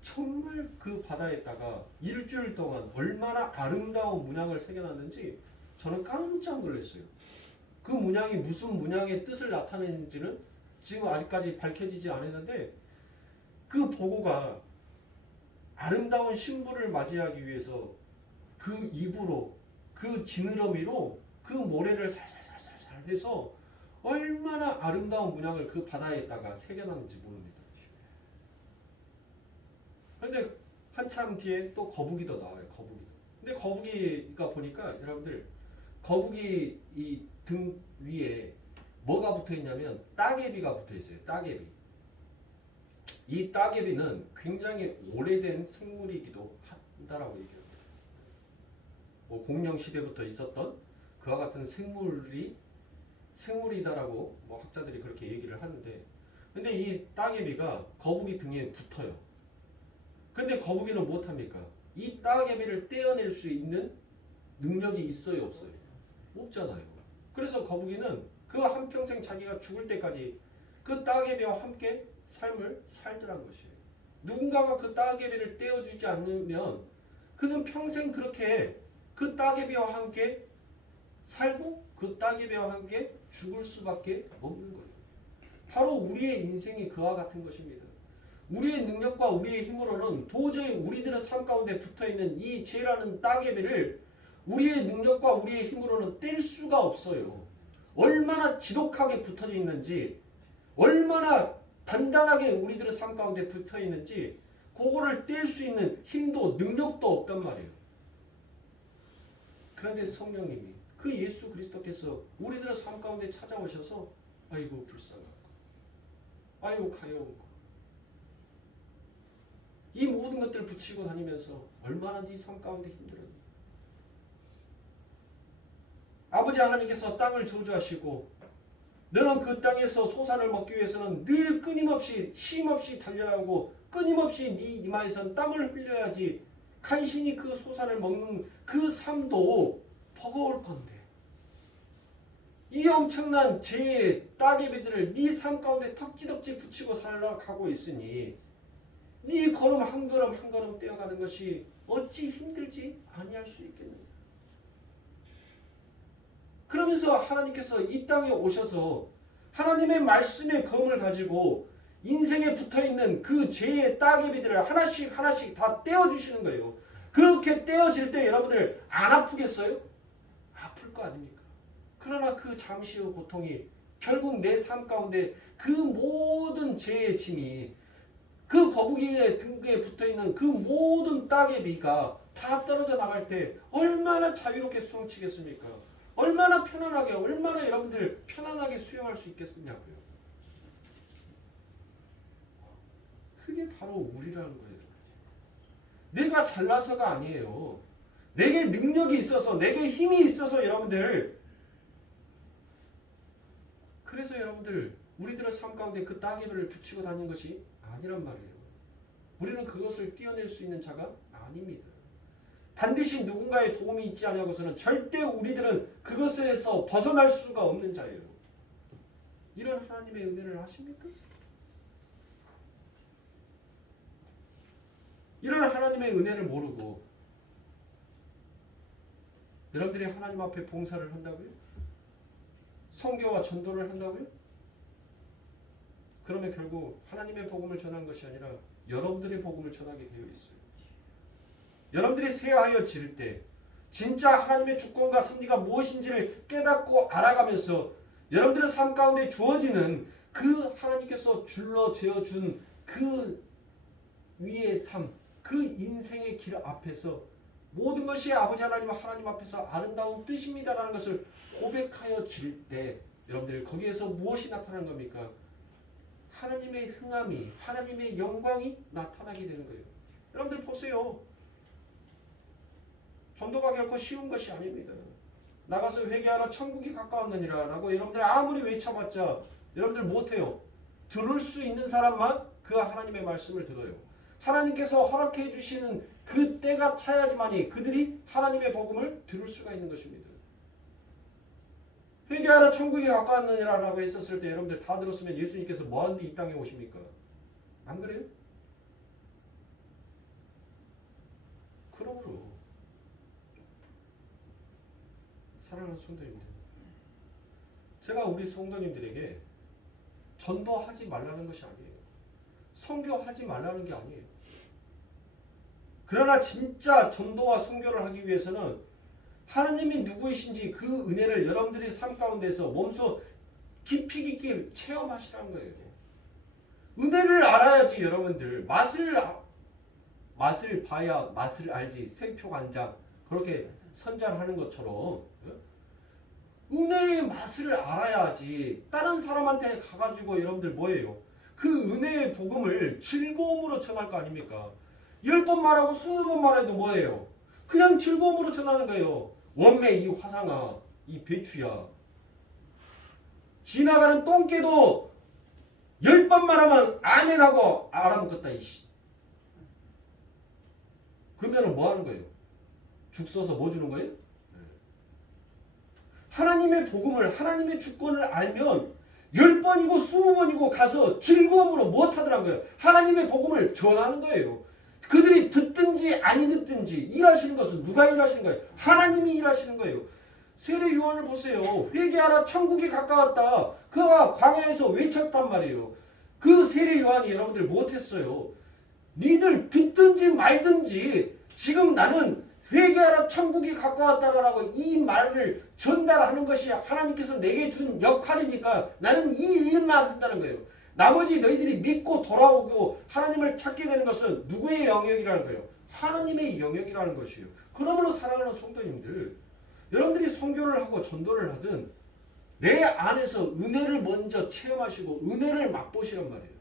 정말 그 바다에다가 일주일 동안 얼마나 아름다운 문양을 새겨놨는지 저는 깜짝 놀랐어요. 그 문양이 무슨 문양의 뜻을 나타내는지는 지금 아직까지 밝혀지지 않았는데 그 보고가 아름다운 신부를 맞이하기 위해서 그 입으로 그 지느러미로 그 모래를 살살살살 해서 얼마나 아름다운 문양을 그 바다에다가 새겨놨는지 모릅니다. 그런데 한참 뒤에 또 거북이도 나와요. 거북이도. 근데 거북이가 보니까 여러분들 거북이 이 등 위에 뭐가 붙어 있냐면 따개비가 붙어 있어요. 따개비. 이 따개비는 굉장히 오래된 생물이기도 한다라고 얘기합니다. 공룡 시대부터 있었던 그와 같은 생물이다라고 학자들이 그렇게 얘기를 하는데, 근데 이 따개비가 거북이 등에 붙어요. 근데 거북이는 못합니까? 이 따개비를 떼어낼 수 있는 능력이 있어요, 없어요? 없잖아요. 그래서 거북이는 그 한평생 자기가 죽을 때까지 그 따개비와 함께 삶을 살더란 것이에요. 누군가가 그 따개비를 떼어주지 않으면 그는 평생 그렇게 그 따개비와 함께 살고 그 따개비와 함께 죽을 수밖에 없는 거예요. 바로 우리의 인생이 그와 같은 것입니다. 우리의 능력과 우리의 힘으로는 도저히 우리들의 삶 가운데 붙어있는 이 죄라는 따개비를 우리의 능력과 우리의 힘으로는 뗄 수가 없어요. 얼마나 지독하게 붙어져 있는지, 얼마나 단단하게 우리들의 삶 가운데 붙어 있는지 그거를 뗄 수 있는 힘도 능력도 없단 말이에요. 그런데 성령님이 그 예수 그리스도께서 우리들의 삶 가운데 찾아오셔서 아이고 불쌍하고 아이고 가여운 거 이 모든 것들을 붙이고 다니면서 얼마나 네 삶 가운데 힘들었니? 아버지 하나님께서 땅을 저주하시고 너는 그 땅에서 소산을 먹기 위해서는 늘 끊임없이 쉼없이 달려야 하고 끊임없이 네 이마에선 땀을 흘려야지 간신히 그 소산을 먹는 그 삶도 버거울 건데 이 엄청난 죄의 따개비들을 네 삶 가운데 덕지덕지 붙이고 살아가고 있으니 네 걸음 한 걸음 한 걸음 떼어가는 것이 어찌 힘들지 아니할 수 있겠느냐. 그러면서 하나님께서 이 땅에 오셔서 하나님의 말씀의 검을 가지고 인생에 붙어있는 그 죄의 따개비들을 하나씩 다 떼어주시는 거예요. 그렇게 떼어질 때 여러분들 안 아프겠어요? 아플 거 아닙니까? 그러나 그 잠시의 고통이 결국 내 삶 가운데 그 모든 죄의 짐이 그 거북이의 등에 붙어있는 그 모든 따개비가 다 떨어져 나갈 때 얼마나 자유롭게 수용치겠습니까? 얼마나 편안하게, 얼마나 여러분들 편안하게 수용할 수 있겠느냐고요. 그게 바로 우리라는 거예요. 내가 잘나서가 아니에요. 내게 능력이 있어서, 내게 힘이 있어서 여러분들. 그래서 여러분들 우리들의 삶 가운데 그 따개비를 붙이고 다니는 것이 아니란 말이에요. 우리는 그것을 띄어낼 수 있는 자가 아닙니다. 반드시 누군가의 도움이 있지 않냐고서는 절대 우리들은 그것에서 벗어날 수가 없는 자예요. 이런 하나님의 은혜를 아십니까? 이런 하나님의 은혜를 모르고 여러분들이 하나님 앞에 봉사를 한다고요? 선교와 전도를 한다고요? 그러면 결국 하나님의 복음을 전한 것이 아니라 여러분들의 복음을 전하게 되어 있어요. 여러분들이 쇠하여 지를 때 진짜 하나님의 주권과 섭리가 무엇인지를 깨닫고 알아가면서 여러분들의 삶 가운데 주어지는 그 하나님께서 줄러재어 준 그 위의 삶, 그 인생의 길 앞에서 모든 것이 아버지 하나님 앞에서 아름다운 뜻입니다라는 것을 고백하여 질 때 여러분들 거기에서 무엇이 나타나는 겁니까? 하나님의 흥함이, 하나님의 영광이 나타나게 되는 거예요. 여러분들 보세요. 전도가 결코 쉬운 것이 아닙니다. 나가서 회개하라 천국이 가까웠느니라 라고 여러분들 아무리 외쳐봤자 여러분들 못해요. 들을 수 있는 사람만 그 하나님의 말씀을 들어요. 하나님께서 허락해 주시는 그 때가 차야지만이 그들이 하나님의 복음을 들을 수가 있는 것입니다. 회개하라 천국이 가까웠느니라 라고 했었을 때 여러분들 다 들었으면 예수님께서 뭐하는데 이 땅에 오십니까? 안 그래요? 그러므로 사랑하는 성도님들, 제가 우리 성도님들에게 전도하지 말라는 것이 아니에요. 선교하지 말라는 게 아니에요. 그러나 진짜 전도와 선교를 하기 위해서는 하나님이 누구이신지 그 은혜를 여러분들이 삶 가운데서 몸소 깊이 깊게 체험하시라는 거예요. 은혜를 알아야지 여러분들 맛을 봐야 맛을 알지. 생표간장 그렇게 선전하는 것처럼 은혜의 맛을 알아야지. 다른 사람한테 가가지고 여러분들 뭐예요? 그 은혜의 복음을 즐거움으로 전할 거 아닙니까? 10번 말하고 20번 말해도 뭐예요? 그냥 즐거움으로 전하는 거예요. 원매 이 화상아, 이 배추야. 지나가는 똥개도 10번 말하면 아멘 하고 알아먹겠다 이씨. 그러면 뭐 하는 거예요? 죽 써서 뭐 주는 거예요? 하나님의 복음을, 하나님의 주권을 알면 10번이고 20번이고 가서 즐거움으로 못하더란 거예요. 하나님의 복음을 전하는 거예요. 그들이 듣든지 아니 듣든지 일하시는 것은 누가 일하시는 거예요? 하나님이 일하시는 거예요. 세례 요한을 보세요. 회개하라 천국이 가까웠다. 그가 광야에서 외쳤단 말이에요. 그 세례 요한이 여러분들 못했어요. 니들 듣든지 말든지 지금 나는 회개하라 천국이 가까웠다라고 이 말을 전달하는 것이 하나님께서 내게 준 역할이니까 나는 이 일만 한다는 거예요. 나머지 너희들이 믿고 돌아오고 하나님을 찾게 되는 것은 누구의 영역이라는 거예요? 하나님의 영역이라는 것이에요. 그러므로 사랑하는 성도님들, 여러분들이 선교를 하고 전도를 하든 내 안에서 은혜를 먼저 체험하시고 은혜를 맛보시란 말이에요.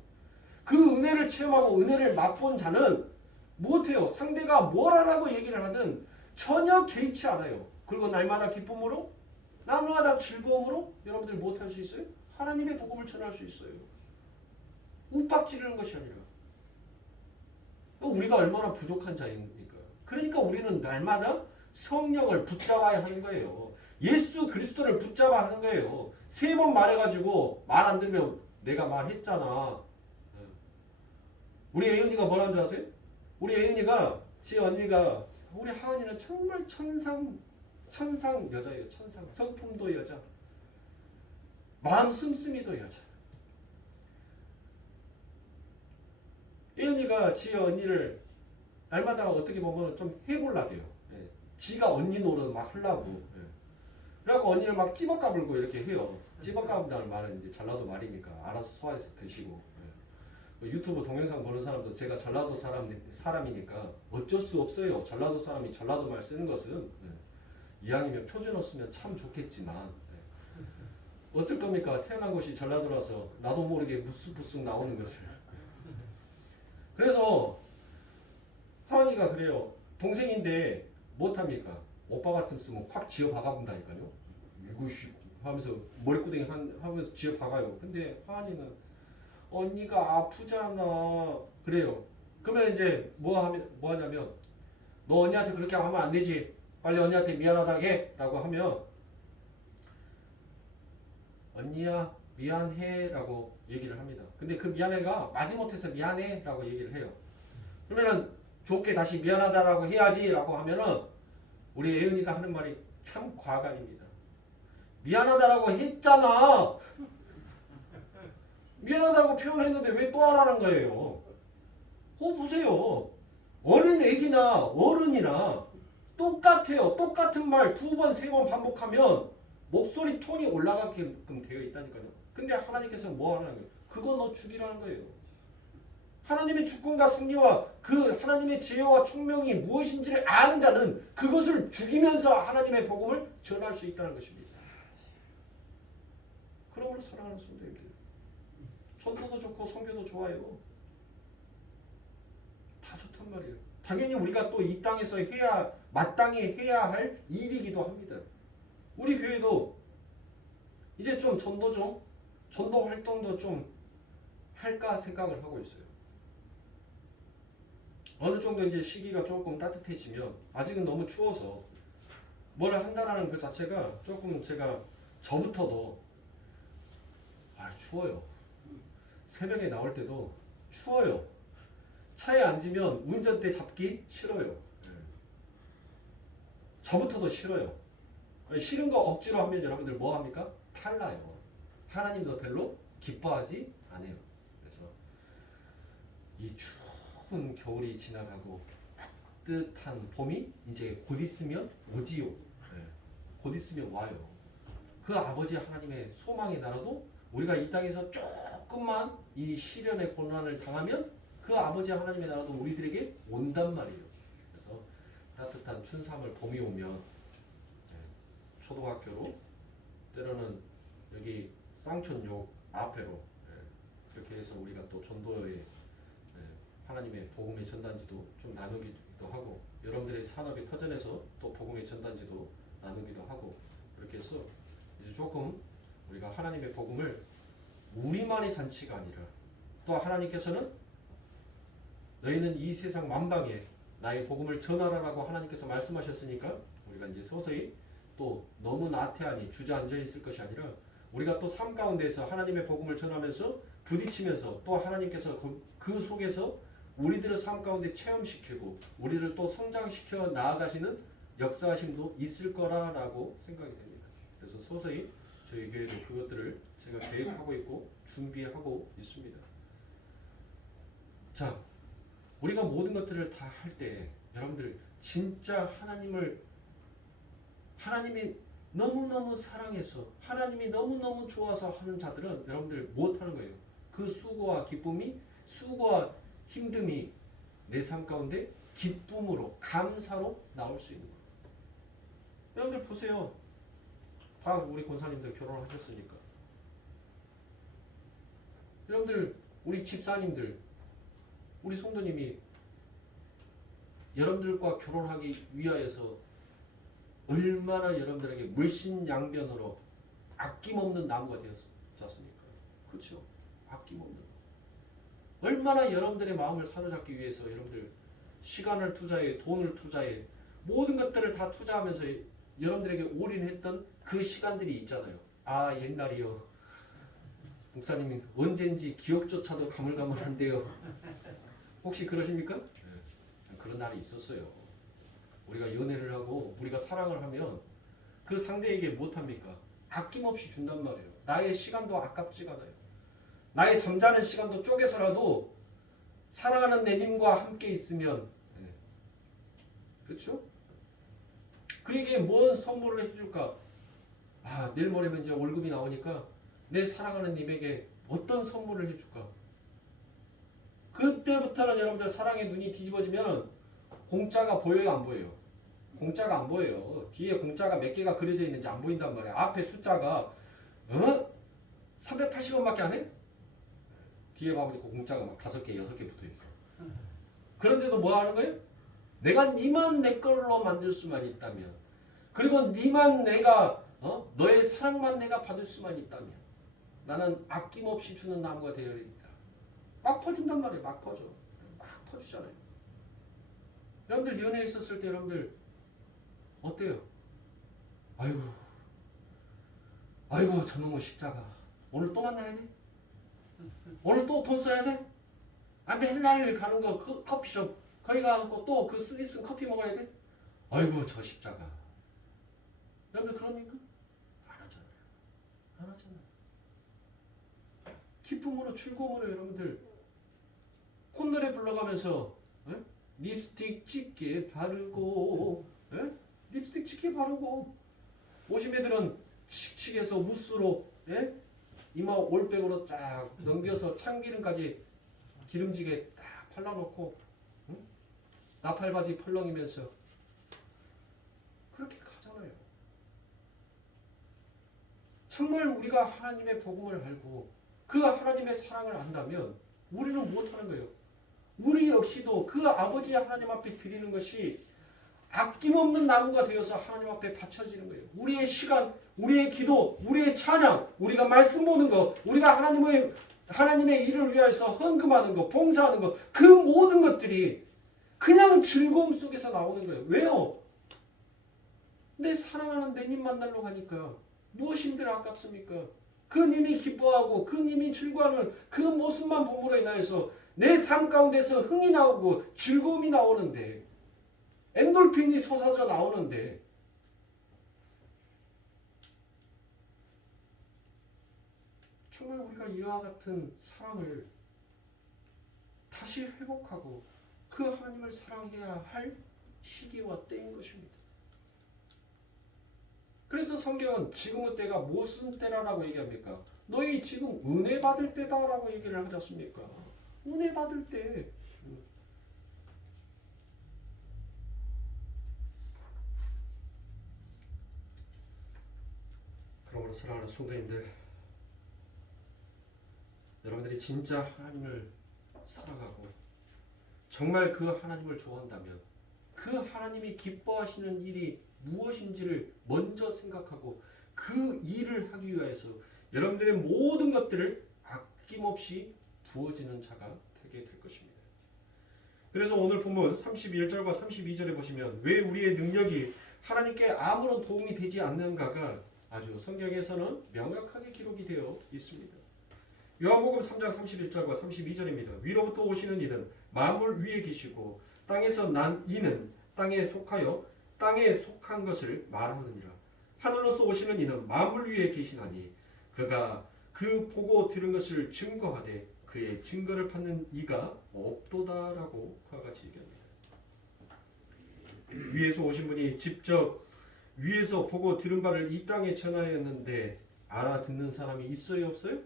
그 은혜를 체험하고 은혜를 맛본 자는 못해요. 상대가 뭘 하라고 얘기를 하든 전혀 개의치 않아요. 그리고 날마다 기쁨으로 날마다 즐거움으로 여러분들 못할 수 있어요? 하나님의 복음을 전할 수 있어요. 욱박지르는 것이 아니라 우리가 얼마나 부족한 자입니까? 그러니까 우리는 날마다 성령을 붙잡아야 하는 거예요. 예수 그리스도를 붙잡아야 하는 거예요. 3번 말해가지고 말 안 들으면 내가 말했잖아. 우리 예은이가 뭐라는 줄 아세요? 우리 예은이가 지 언니가 우리 하은이는 정말 천상 여자예요. 천상 성품도 여자, 마음 씀씀이도 여자. 예은이가 지 언니를 날마다 어떻게 보면 좀 해보려고요. 예. 지가 언니 노릇 막 하려고. 예. 그래갖고 언니를 막 찌벅까불고 이렇게 해요. 찌벅까분다는 말은 이제 전라도 말이니까 알아서 소화해서 드시고. 예. 유튜브 동영상 보는 사람도 제가 전라도 사람이니까 어쩔 수 없어요. 전라도 사람이 전라도 말 쓰는 것은 예. 이왕이면 표준어 쓰면 참 좋겠지만 예. 어떨 겁니까? 태어난 곳이 전라도라서 나도 모르게 무쑥무쑥 나오는 것을. 그래서 하은이가 그래요. 동생인데 못합니까? 오빠 같은 쓰면 확 지어 박아본다니까요. 이구씨 하면서 머리끄댕이 하면서 지어 박아요. 근데 하은이는 언니가 아프잖아. 그래요. 그러면 이제 뭐 하냐면 너 언니한테 그렇게 하면 안 되지. 빨리 언니한테 미안하다고 해. 라고 하면 언니야 미안해 라고 얘기를 합니다. 근데 그 미안해가 마지못해서 미안해 라고 얘기를 해요. 그러면은 좋게 다시 미안하다라고 해야지 라고 하면은 우리 예은이가 하는 말이 참 과간입니다. 미안하다라고 했잖아. 미안하다고 표현했는데 왜 또 하라는 거예요? 보세요. 어린 애기나 어른이나 똑같아요. 똑같은 말 두 번, 세 번 반복하면 목소리 톤이 올라가게끔 되어 있다니까요. 근데 하나님께서 뭐 하라는 거예요? 그거 너 죽이라는 거예요. 하나님의 주권과 승리와 그 하나님의 지혜와 총명이 무엇인지를 아는 자는 그것을 죽이면서 하나님의 복음을 전할 수 있다는 것입니다. 그러므로 사랑하는 성도님들, 전도도 좋고 선교도 좋아요. 다 좋단 말이에요. 당연히 우리가 또 이 땅에서 마땅히 해야 할 일이기도 합니다. 우리 교회도 이제 좀 전도 활동도 좀 할까 생각을 하고 있어요. 어느 정도 이제 시기가 조금 따뜻해지면, 아직은 너무 추워서 뭘 한다라는 그 자체가 조금 제가 저부터도 추워요. 새벽에 나올 때도 추워요. 차에 앉으면 운전대 잡기 싫어요. 저부터도 싫어요. 싫은 거 억지로 하면 여러분들 뭐 합니까? 탈나요. 하나님도 별로 기뻐하지 않아요. 그래서 이 추운 겨울이 지나가고 따뜻한 봄이 이제 곧 있으면 오지요. 곧 있으면 와요. 그 아버지 하나님의 소망의 나라도 우리가 이 땅에서 조금만 이 시련의 고난을 당하면 그 아버지 하나님의 나라도 우리들에게 온단 말이에요. 그래서 따뜻한 춘삼월 봄이 오면 초등학교로, 때로는 여기 쌍촌역 앞에로 그렇게 해서 우리가 또 전도의 하나님의 복음의 전단지도 좀 나누기도 하고, 여러분들의 산업의 터전에서 또 복음의 전단지도 나누기도 하고, 그렇게 해서 이제 조금 우리가 하나님의 복음을 우리만의 잔치가 아니라, 또 하나님께서는 너희는 이 세상 만방에 나의 복음을 전하라라고 하나님께서 말씀하셨으니까 우리가 이제 서서히 또 너무 나태하니 주저앉아 있을 것이 아니라, 우리가 또 삶 가운데서 하나님의 복음을 전하면서 부딪히면서 또 하나님께서 그 속에서 우리들의 삶 가운데 체험시키고 우리를 또 성장시켜 나아가시는 역사하심도 있을 거라고 생각이 됩니다. 그래서 서서히 저희 교회도 그것들을 제가 계획하고 있고 준비하고 있습니다. 자, 우리가 모든 것들을 다 할 때 여러분들 진짜 하나님이 너무너무 사랑해서 하나님이 너무너무 좋아서 하는 자들은 여러분들 못하는 거예요. 그 수고와 기쁨이, 수고와 힘듦이 내 삶 가운데 기쁨으로, 감사로 나올 수 있는 거예요. 여러분들 보세요. 다 우리 권사님들 결혼하셨으니까. 여러분들 우리 집사님들, 우리 성도님이 여러분들과 결혼하기 위하여서 얼마나 여러분들에게 물신양변으로 아낌없는 나무가 되었습니까? 그렇죠? 아낌없는. 얼마나 여러분들의 마음을 사로잡기 위해서 여러분들 시간을 투자해, 돈을 투자해, 모든 것들을 다 투자하면서 여러분들에게 올인했던 그 시간들이 있잖아요. 옛날이요. 목사님이 언젠지 기억조차도 가물가물한데요. 혹시 그러십니까? 그런 날이 있었어요. 우리가 연애를 하고 우리가 사랑을 하면 그 상대에게 못합니까? 아낌없이 준단 말이에요. 나의 시간도 아깝지가 않아요. 나의 잠자는 시간도 쪼개서라도 사랑하는 내님과 함께 있으면, 그렇죠? 그에게 뭔 선물을 해줄까? 내일 모레면 이제 월급이 나오니까 내 사랑하는 님에게 어떤 선물을 해줄까? 그때부터는 여러분들 사랑의 눈이 뒤집어지면 공짜가 보여요, 안 보여요? 공짜가 안 보여요. 뒤에 공짜가 몇 개가 그려져 있는지 안 보인단 말이야. 앞에 숫자가 380원밖에 안 해? 뒤에 봐보니까 공짜가 막 5개, 6개 붙어 있어. 그런데도 뭐 하는 거예요? 내가 니만 내 걸로 만들 수만 있다면, 그리고 니만 내가 너의 사랑만 내가 받을 수만 있다면 나는 아낌없이 주는 나무가 되어야 되니까. 막 퍼준단 말이에요. 막 퍼줘. 막 퍼주잖아요. 여러분들 연애에 있었을 때 여러분들 어때요? 아이고 저놈의 십자가 오늘 또 만나야 돼? 오늘 또 돈 써야 돼? 아 맨날 가는 거 그 커피숍 거기 가고 또 그 쓰디쓴 커피 먹어야 돼? 아이고 저 십자가. 여러분들 그럽니까? 안 하잖아요. 안 하잖아요. 기쁨으로 즐거움으로 여러분들 콧노래 불러가면서 립스틱 짙게 바르고 립스틱 짙게 바르고 오신 애들은 칙칙해서 무스로 이마 올백으로 쫙 넘겨서 참기름까지 기름지게 딱 발라놓고 나팔바지 펄렁이면서 그렇게 가잖아요. 정말 우리가 하나님의 복음을 알고 그 하나님의 사랑을 안다면 우리는 못하는 거예요. 우리 역시도 그 아버지 하나님 앞에 드리는 것이 아낌없는 나무가 되어서 하나님 앞에 바쳐지는 거예요. 우리의 시간, 우리의 기도, 우리의 찬양, 우리가 말씀 보는 것, 우리가 하나님의 일을 위해서 헌금하는 것, 봉사하는 것, 그 모든 것들이 그냥 즐거움 속에서 나오는 거예요. 왜요? 내 사랑하는 내 님 만나러 가니까 무엇이 힘들어 아깝습니까? 그 님이 기뻐하고 그 님이 즐거워하는 그 모습만 봄으로 인하여서 내 삶 가운데서 흥이 나오고 즐거움이 나오는데 엔돌핀이 솟아져 나오는데 정말 우리가 이와 같은 사랑을 다시 회복하고 그 하나님을 사랑해야 할 시기와 때인 것입니다. 그래서 성경은 지금의 때가 무슨 때라고 얘기합니까? 너희 지금 은혜 받을 때다라고 얘기를 하지 않습니까? 은혜 받을 때. 그러므로 사랑하는 성도님들, 여러분들이 진짜 하나님을 사랑하고 정말 그 하나님을 좋아한다면 그 하나님이 기뻐하시는 일이 무엇인지를 먼저 생각하고 그 일을 하기 위해서 여러분들의 모든 것들을 아낌없이 부어지는 자가 되게 될 것입니다. 그래서 오늘 본문 31절과 32절에 보시면 왜 우리의 능력이 하나님께 아무런 도움이 되지 않는가가 아주 성경에서는 명확하게 기록이 되어 있습니다. 요한복음 3장 31절과 32절입니다. 위로부터 오시는 이는 만물 위에 계시고 땅에서 난 이는 땅에 속하여 땅에 속한 것을 말하느니라. 하늘로서 오시는 이는 만물 위에 계시나니 그가 그 보고 들은 것을 증거하되 그의 증거를 받는 이가 없도다라고 그와 같이 얘기합니다. 위에서 오신 분이 직접 위에서 보고 들은 바를 이 땅에 전하였는데 알아듣는 사람이 있어요 없어요?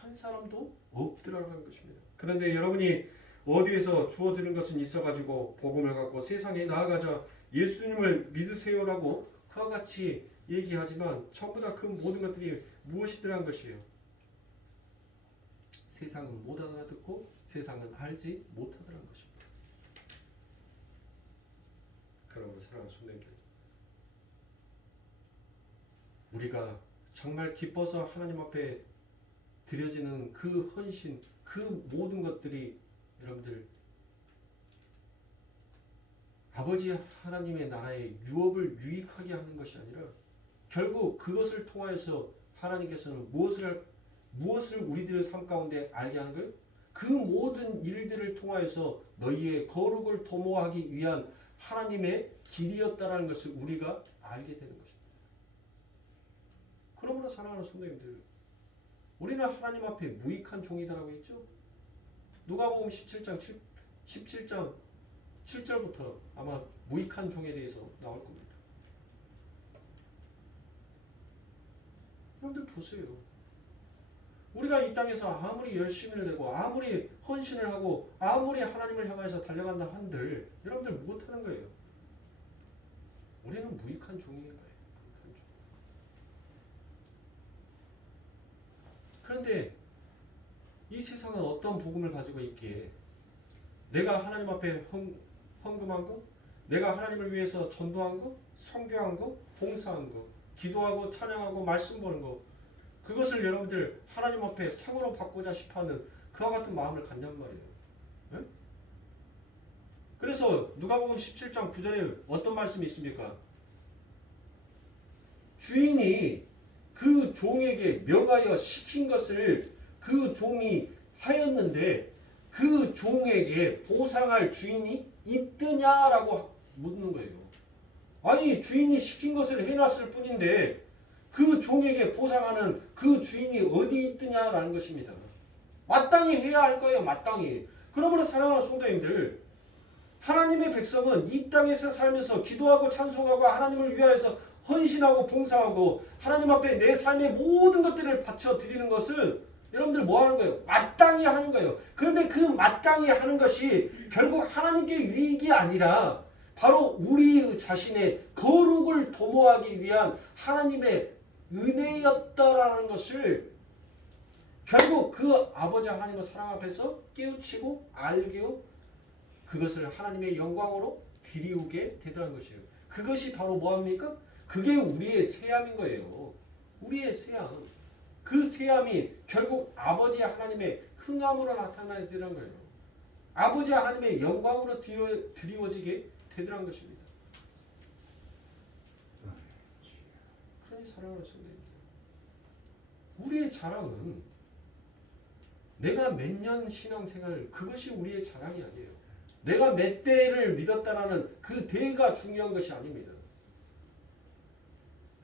한 사람도 없더라는 것입니다. 그런데 여러분이 어디에서 주워 들은 것은 있어가지고 복음을 갖고 세상에 나아가자 예수님을 믿으세요라고 그와 같이 얘기하지만 전부 다 그 모든 것들이 무엇이더란 것이에요. 세상은 못 알아듣고 세상은 알지 못하더란 것입니다. 그러므로 사랑하는 성도님들, 우리가 정말 기뻐서 하나님 앞에 드려지는 그 헌신, 그 모든 것들이 여러분들 아버지 하나님의 나라의 유업을 유익하게 하는 것이 아니라 결국 그것을 통하여서 하나님께서는 무엇을 우리들의 삶 가운데 알게 하는 거예요? 그 모든 일들을 통하여서 너희의 거룩을 도모하기 위한 하나님의 길이었다라는 것을 우리가 알게 되는 것입니다. 그러므로 사랑하는 성도님들, 우리는 하나님 앞에 무익한 종이다라고 했죠. 누가복음 17장 7절부터 아마 무익한 종에 대해서 나올 겁니다. 여러분들 보세요. 우리가 이 땅에서 아무리 열심을 내고 아무리 헌신을 하고 아무리 하나님을 향해서 달려간다 한들 여러분들 못하는 거예요. 우리는 무익한 종인 거예요. 무익한 종. 그런데 이 세상은 어떤 복음을 가지고 있기에 내가 하나님 앞에 헌금하고 내가 하나님을 위해서 전도한 거, 선교한 거, 봉사한 거, 기도하고 찬양하고 말씀 보는 거, 그것을 여러분들 하나님 앞에 상으로 받고자 싶어하는 그와 같은 마음을 갖냔 말이에요. 네? 그래서 누가복음 17장 9절에 어떤 말씀이 있습니까? 주인이 그 종에게 명하여 시킨 것을 그 종이 하였는데 그 종에게 보상할 주인이 있느냐라고 묻는 거예요. 아니 주인이 시킨 것을 해놨을 뿐인데 그 종에게 보상하는 그 주인이 어디 있느냐라는 것입니다. 마땅히 해야 할 거예요. 마땅히. 그러므로 사랑하는 성도님들, 하나님의 백성은 이 땅에서 살면서 기도하고 찬송하고 하나님을 위하여서 헌신하고 봉사하고 하나님 앞에 내 삶의 모든 것들을 바쳐 드리는 것은 여러분들 뭐 하는 거예요? 마땅히 하는 거예요. 그런데 그 마땅히 하는 것이 결국 하나님께 유익이 아니라 바로 우리 자신의 거룩을 도모하기 위한 하나님의 은혜였다라는 것을 결국 그 아버지 하나님의 사랑 앞에서 깨우치고 알고 그것을 하나님의 영광으로 드리우게 되더라는 것이에요. 그것이 바로 뭐합니까? 그게 우리의 세함인 거예요. 우리의 세함. 그 세함이 결국 아버지 하나님의 흥함으로 나타나야 되는 거예요. 아버지 하나님의 영광으로 드리워지게 되더라는 것입니다. 그러니 사랑하는 성도님들, 우리의 자랑은 내가 몇 년 신앙생활 그것이 우리의 자랑이 아니에요. 내가 몇 대를 믿었다라는 그 대가 중요한 것이 아닙니다.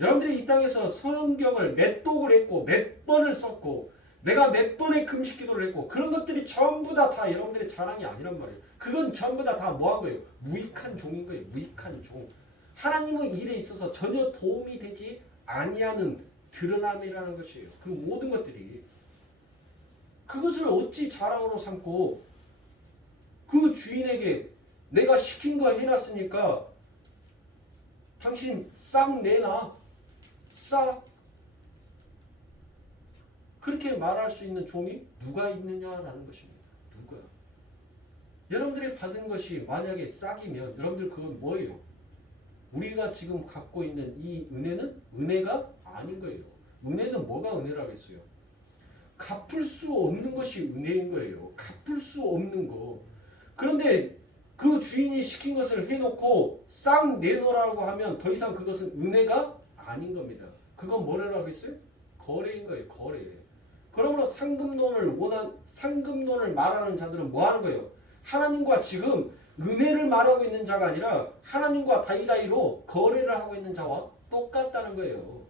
여러분들이 이 땅에서 성경을 몇 독을 했고 몇 번을 썼고 내가 몇 번의 금식 기도를 했고 그런 것들이 전부 다 여러분들의 자랑이 아니란 말이에요. 그건 전부 다 뭐한 거예요? 무익한 종인 거예요. 무익한 종. 하나님의 일에 있어서 전혀 도움이 되지 아니하는 드러남이라는 것이에요. 그 모든 것들이. 그것을 어찌 자랑으로 삼고 그 주인에게 내가 시킨 거 해놨으니까 당신 싹 내놔. 싹. 그렇게 말할 수 있는 종이 누가 있느냐라는 것입니다. 누가? 여러분들이 받은 것이 만약에 싹이면 여러분들 그건 뭐예요? 우리가 지금 갖고 있는 이 은혜는 은혜가 아닌 거예요. 은혜는 뭐가 은혜라겠어요? 갚을 수 없는 것이 은혜인 거예요. 갚을 수 없는 거. 그런데 그 주인이 시킨 것을 해놓고 싹 내놓으라고 하면 더 이상 그것은 은혜가 아닌 겁니다. 그건 뭐라고 했어요? 거래인 거예요. 거래. 그러므로 상금론을 말하는 자들은 뭐 하는 거예요? 하나님과 지금 은혜를 말하고 있는 자가 아니라 하나님과 다이다이로 거래를 하고 있는 자와 똑같다는 거예요.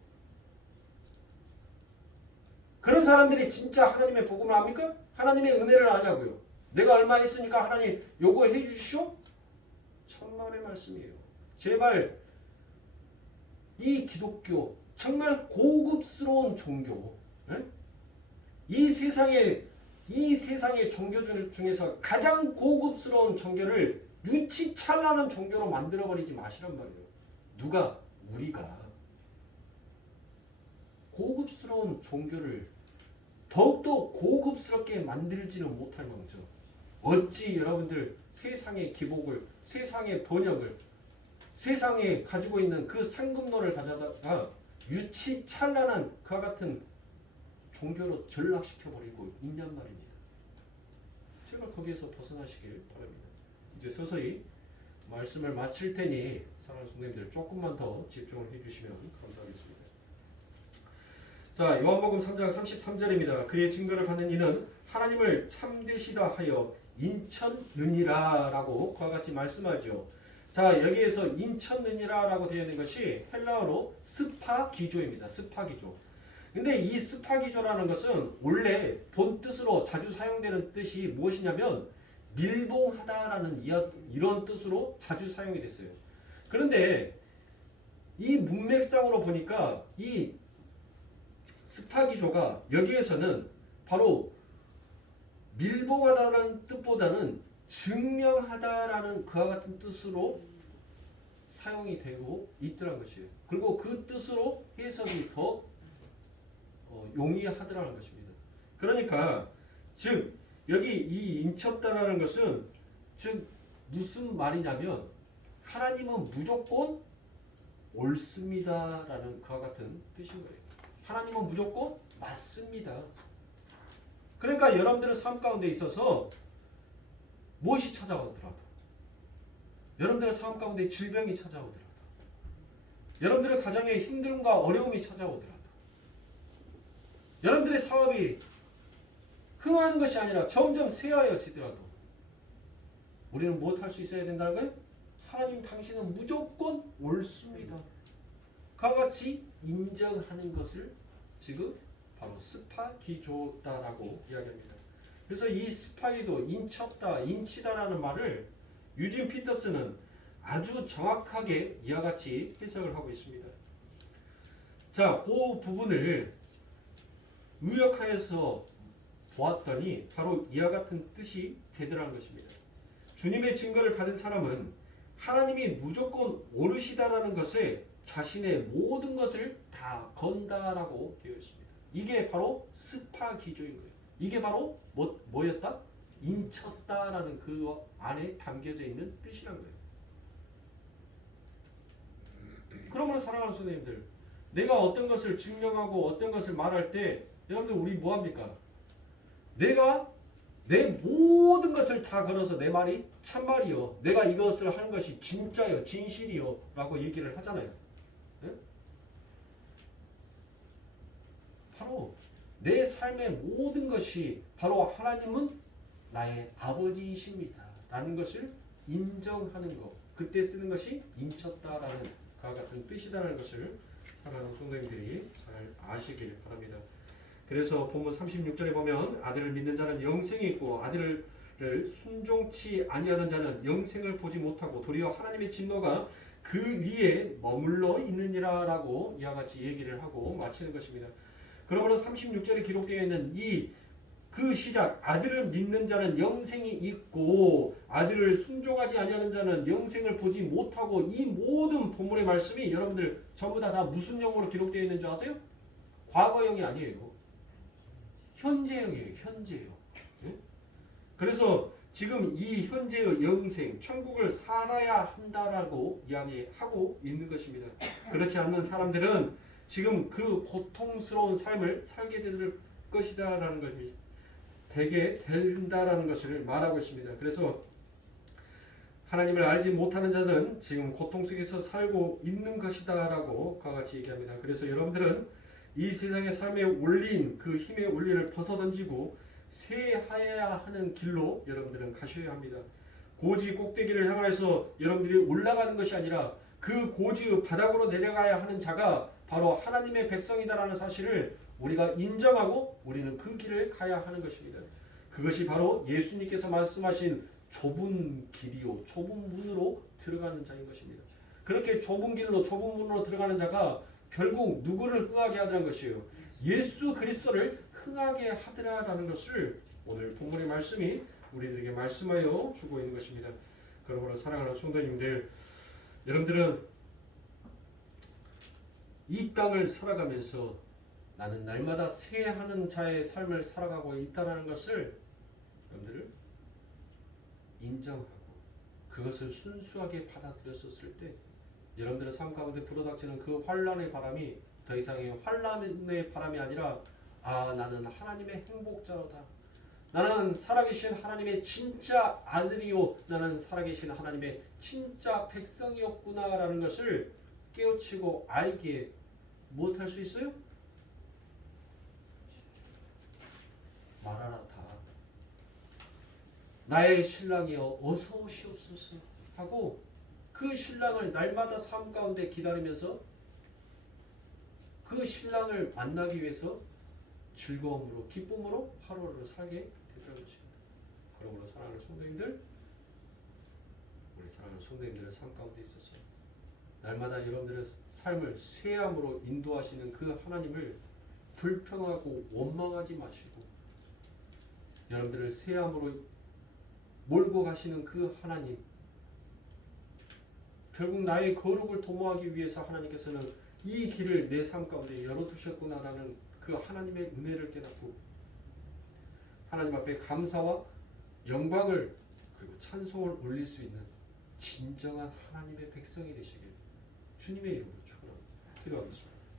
그런 사람들이 진짜 하나님의 복음을 압니까? 하나님의 은혜를 아냐고요. 내가 얼마 했으니까 하나님 요거 해주시오? 천만의 말씀이에요. 제발 이 기독교 정말 고급스러운 종교, 이 세상의 종교 중에서 가장 고급스러운 종교를 유치찬란한 종교로 만들어버리지 마시란 말이에요. 누가? 우리가. 고급스러운 종교를 더욱더 고급스럽게 만들지는 못할 망정 어찌 여러분들 세상의 기복을, 세상의 번영을, 세상에 가지고 있는 그 상금론을 가져다가 유치찬란한 그와 같은 종교로 전락시켜버리고 있냔 말입니다. 제발 거기에서 벗어나시길 바랍니다. 이제 서서히 말씀을 마칠 테니 사랑하는 성도님들 조금만 더 집중을 해주시면 감사하겠습니다. 자, 요한복음 3장 33절입니다. 그의 증거를 받는 이는 하나님을 참되시다 하여 인천느니라 라고 그와 같이 말씀하죠. 자, 여기에서 인천느니라 라고 되어 있는 것이 헬라어로 스파기조입니다. 스파기조. 근데 이 스파기조라는 것은 원래 본 뜻으로 자주 사용되는 뜻이 무엇이냐면 밀봉하다라는 이런 뜻으로 자주 사용이 됐어요. 그런데 이 문맥상으로 보니까 이 스파기조가 여기에서는 바로 밀봉하다라는 뜻보다는 증명하다라는 그와 같은 뜻으로 사용이 되고 있더라는 것이에요. 그리고 그 뜻으로 해석이 더 용이하더라는 것입니다. 그러니까 즉 여기 이 인쳤다라는 것은 즉 무슨 말이냐면 하나님은 무조건 옳습니다라는 그와 같은 뜻인 거예요. 하나님은 무조건 맞습니다. 그러니까 여러분들의 삶 가운데 있어서 무엇이 찾아오더라도, 여러분들의 삶 가운데 질병이 찾아오더라도, 여러분들의 가정에 힘듦과 어려움이 찾아오더라도, 여러분들의 사업이 흥하는 것이 아니라 점점 쇠하여지더라도 우리는 무엇할 수 있어야 된다는 거예요? 하나님 당신은 무조건 옳습니다. 그와 같이 인정하는 것을 지금 바로 스파기조다라고 이야기합니다. 그래서 이 스파기도 인쳤다, 인치다라는 말을 유진 피터스는 아주 정확하게 이와 같이 해석을 하고 있습니다. 자, 그 부분을 의역하여서 보았더니 바로 이와 같은 뜻이 되더라는 것입니다. 주님의 증거를 받은 사람은 하나님이 무조건 옳으시다라는 것에 자신의 모든 것을 다 건다라고 되어 있습니다. 이게 바로 스파기조인 거예요. 이게 바로 뭐였다? 인쳤다라는 그 안에 담겨져 있는 뜻이란 거예요. 그러므로 사랑하는 선생님들, 내가 어떤 것을 증명하고 어떤 것을 말할 때 여러분들 우리 뭐합니까? 내가 내 모든 것을 다 걸어서 내 말이 참말이요, 내가 이것을 하는 것이 진짜요, 진실이요 라고 얘기를 하잖아요. 네? 바로 내 삶의 모든 것이 바로 하나님은 나의 아버지이십니다 라는 것을 인정하는 것, 그때 쓰는 것이 인쳤다라는 그와 같은 뜻이다라는 것을 사랑하는 성도님들이 잘 아시길 바랍니다. 그래서 본문 36절에 보면 아들을 믿는 자는 영생이 있고 아들을 순종치 아니하는 자는 영생을 보지 못하고 도리어 하나님의 진노가 그 위에 머물러 있느니라 라고 이와 같이 얘기를 하고 마치는 것입니다. 그러므로 36절에 기록되어 있는 그 시작, 아들을 믿는 자는 영생이 있고 아들을 순종하지 아니하는 자는 영생을 보지 못하고, 이 모든 본문의 말씀이 여러분들 전부 다 무슨 영어로 기록되어 있는 줄 아세요? 과거형이 아니에요. 현재형이에요. 현재형. 네? 그래서 지금 이 현재의 영생, 천국을 살아야 한다라고 이야기하고 있는 것입니다. 그렇지 않는 사람들은 지금 그 고통스러운 삶을 살게 될 것이다라는 것입니다. 되게 된다라는 것을 말하고 있습니다. 그래서 하나님을 알지 못하는 자들은 지금 고통 속에서 살고 있는 것이다라고 그와 같이 얘기합니다. 그래서 여러분들은 이 세상의 삶에 올린 그 힘의 원리를 벗어던지고 쇠하여야 하는 길로 여러분들은 가셔야 합니다. 고지 꼭대기를 향해서 여러분들이 올라가는 것이 아니라 그 고지의 바닥으로 내려가야 하는 자가 바로 하나님의 백성이다라는 사실을 우리가 인정하고 우리는 그 길을 가야 하는 것입니다. 그것이 바로 예수님께서 말씀하신 좁은 길이요, 좁은 문으로 들어가는 자인 것입니다. 그렇게 좁은 길로 좁은 문으로 들어가는 자가 결국 누구를 흥하게 하더라는 것이에요. 예수 그리스도를 흥하게 하더라라는 것을 오늘 본문의 말씀이 우리들에게 말씀하여 주고 있는 것입니다. 그러므로 사랑하는 성도님들, 여러분들은 이 땅을 살아가면서 나는 날마다 쇠하는 자의 삶을 살아가고 있다는 것을 여러분들 인정하고 그것을 순수하게 받아들였었을 때 여러분들의 삶 가운데 불어닥치는 그 환란의 바람이 더 이상의 환란의 바람이 아니라, 아, 나는 하나님의 행복자로다, 나는 살아계신 하나님의 진짜 아들이요, 나는 살아계신 하나님의 진짜 백성이었구나 라는 것을 깨우치고 알기에 무엇할 수 있어요? 말하라 다 나의 신랑이여 어서 오시옵소서 하고 그 신랑을 날마다 삶 가운데 기다리면서 그 신랑을 만나기 위해서 즐거움으로 기쁨으로 하루를 살게 되더라는 것입니다. 그러므로 사랑하는 성도님들, 우리 사랑하는 성도님들의 삶 가운데 있어서 날마다 여러분들의 삶을 쇠함으로 인도하시는 그 하나님을 불평하고 원망하지 마시고 여러분들을 쇠함으로 몰고 가시는 그 하나님, 결국 나의 거룩을 도모하기 위해서 하나님께서는 이 길을 내 삶 가운데 열어두셨구나라는 그 하나님의 은혜를 깨닫고 하나님 앞에 감사와 영광을 그리고 찬송을 올릴 수 있는 진정한 하나님의 백성이 되시길 주님의 이름으로 축원합니다. 기도하겠습니다.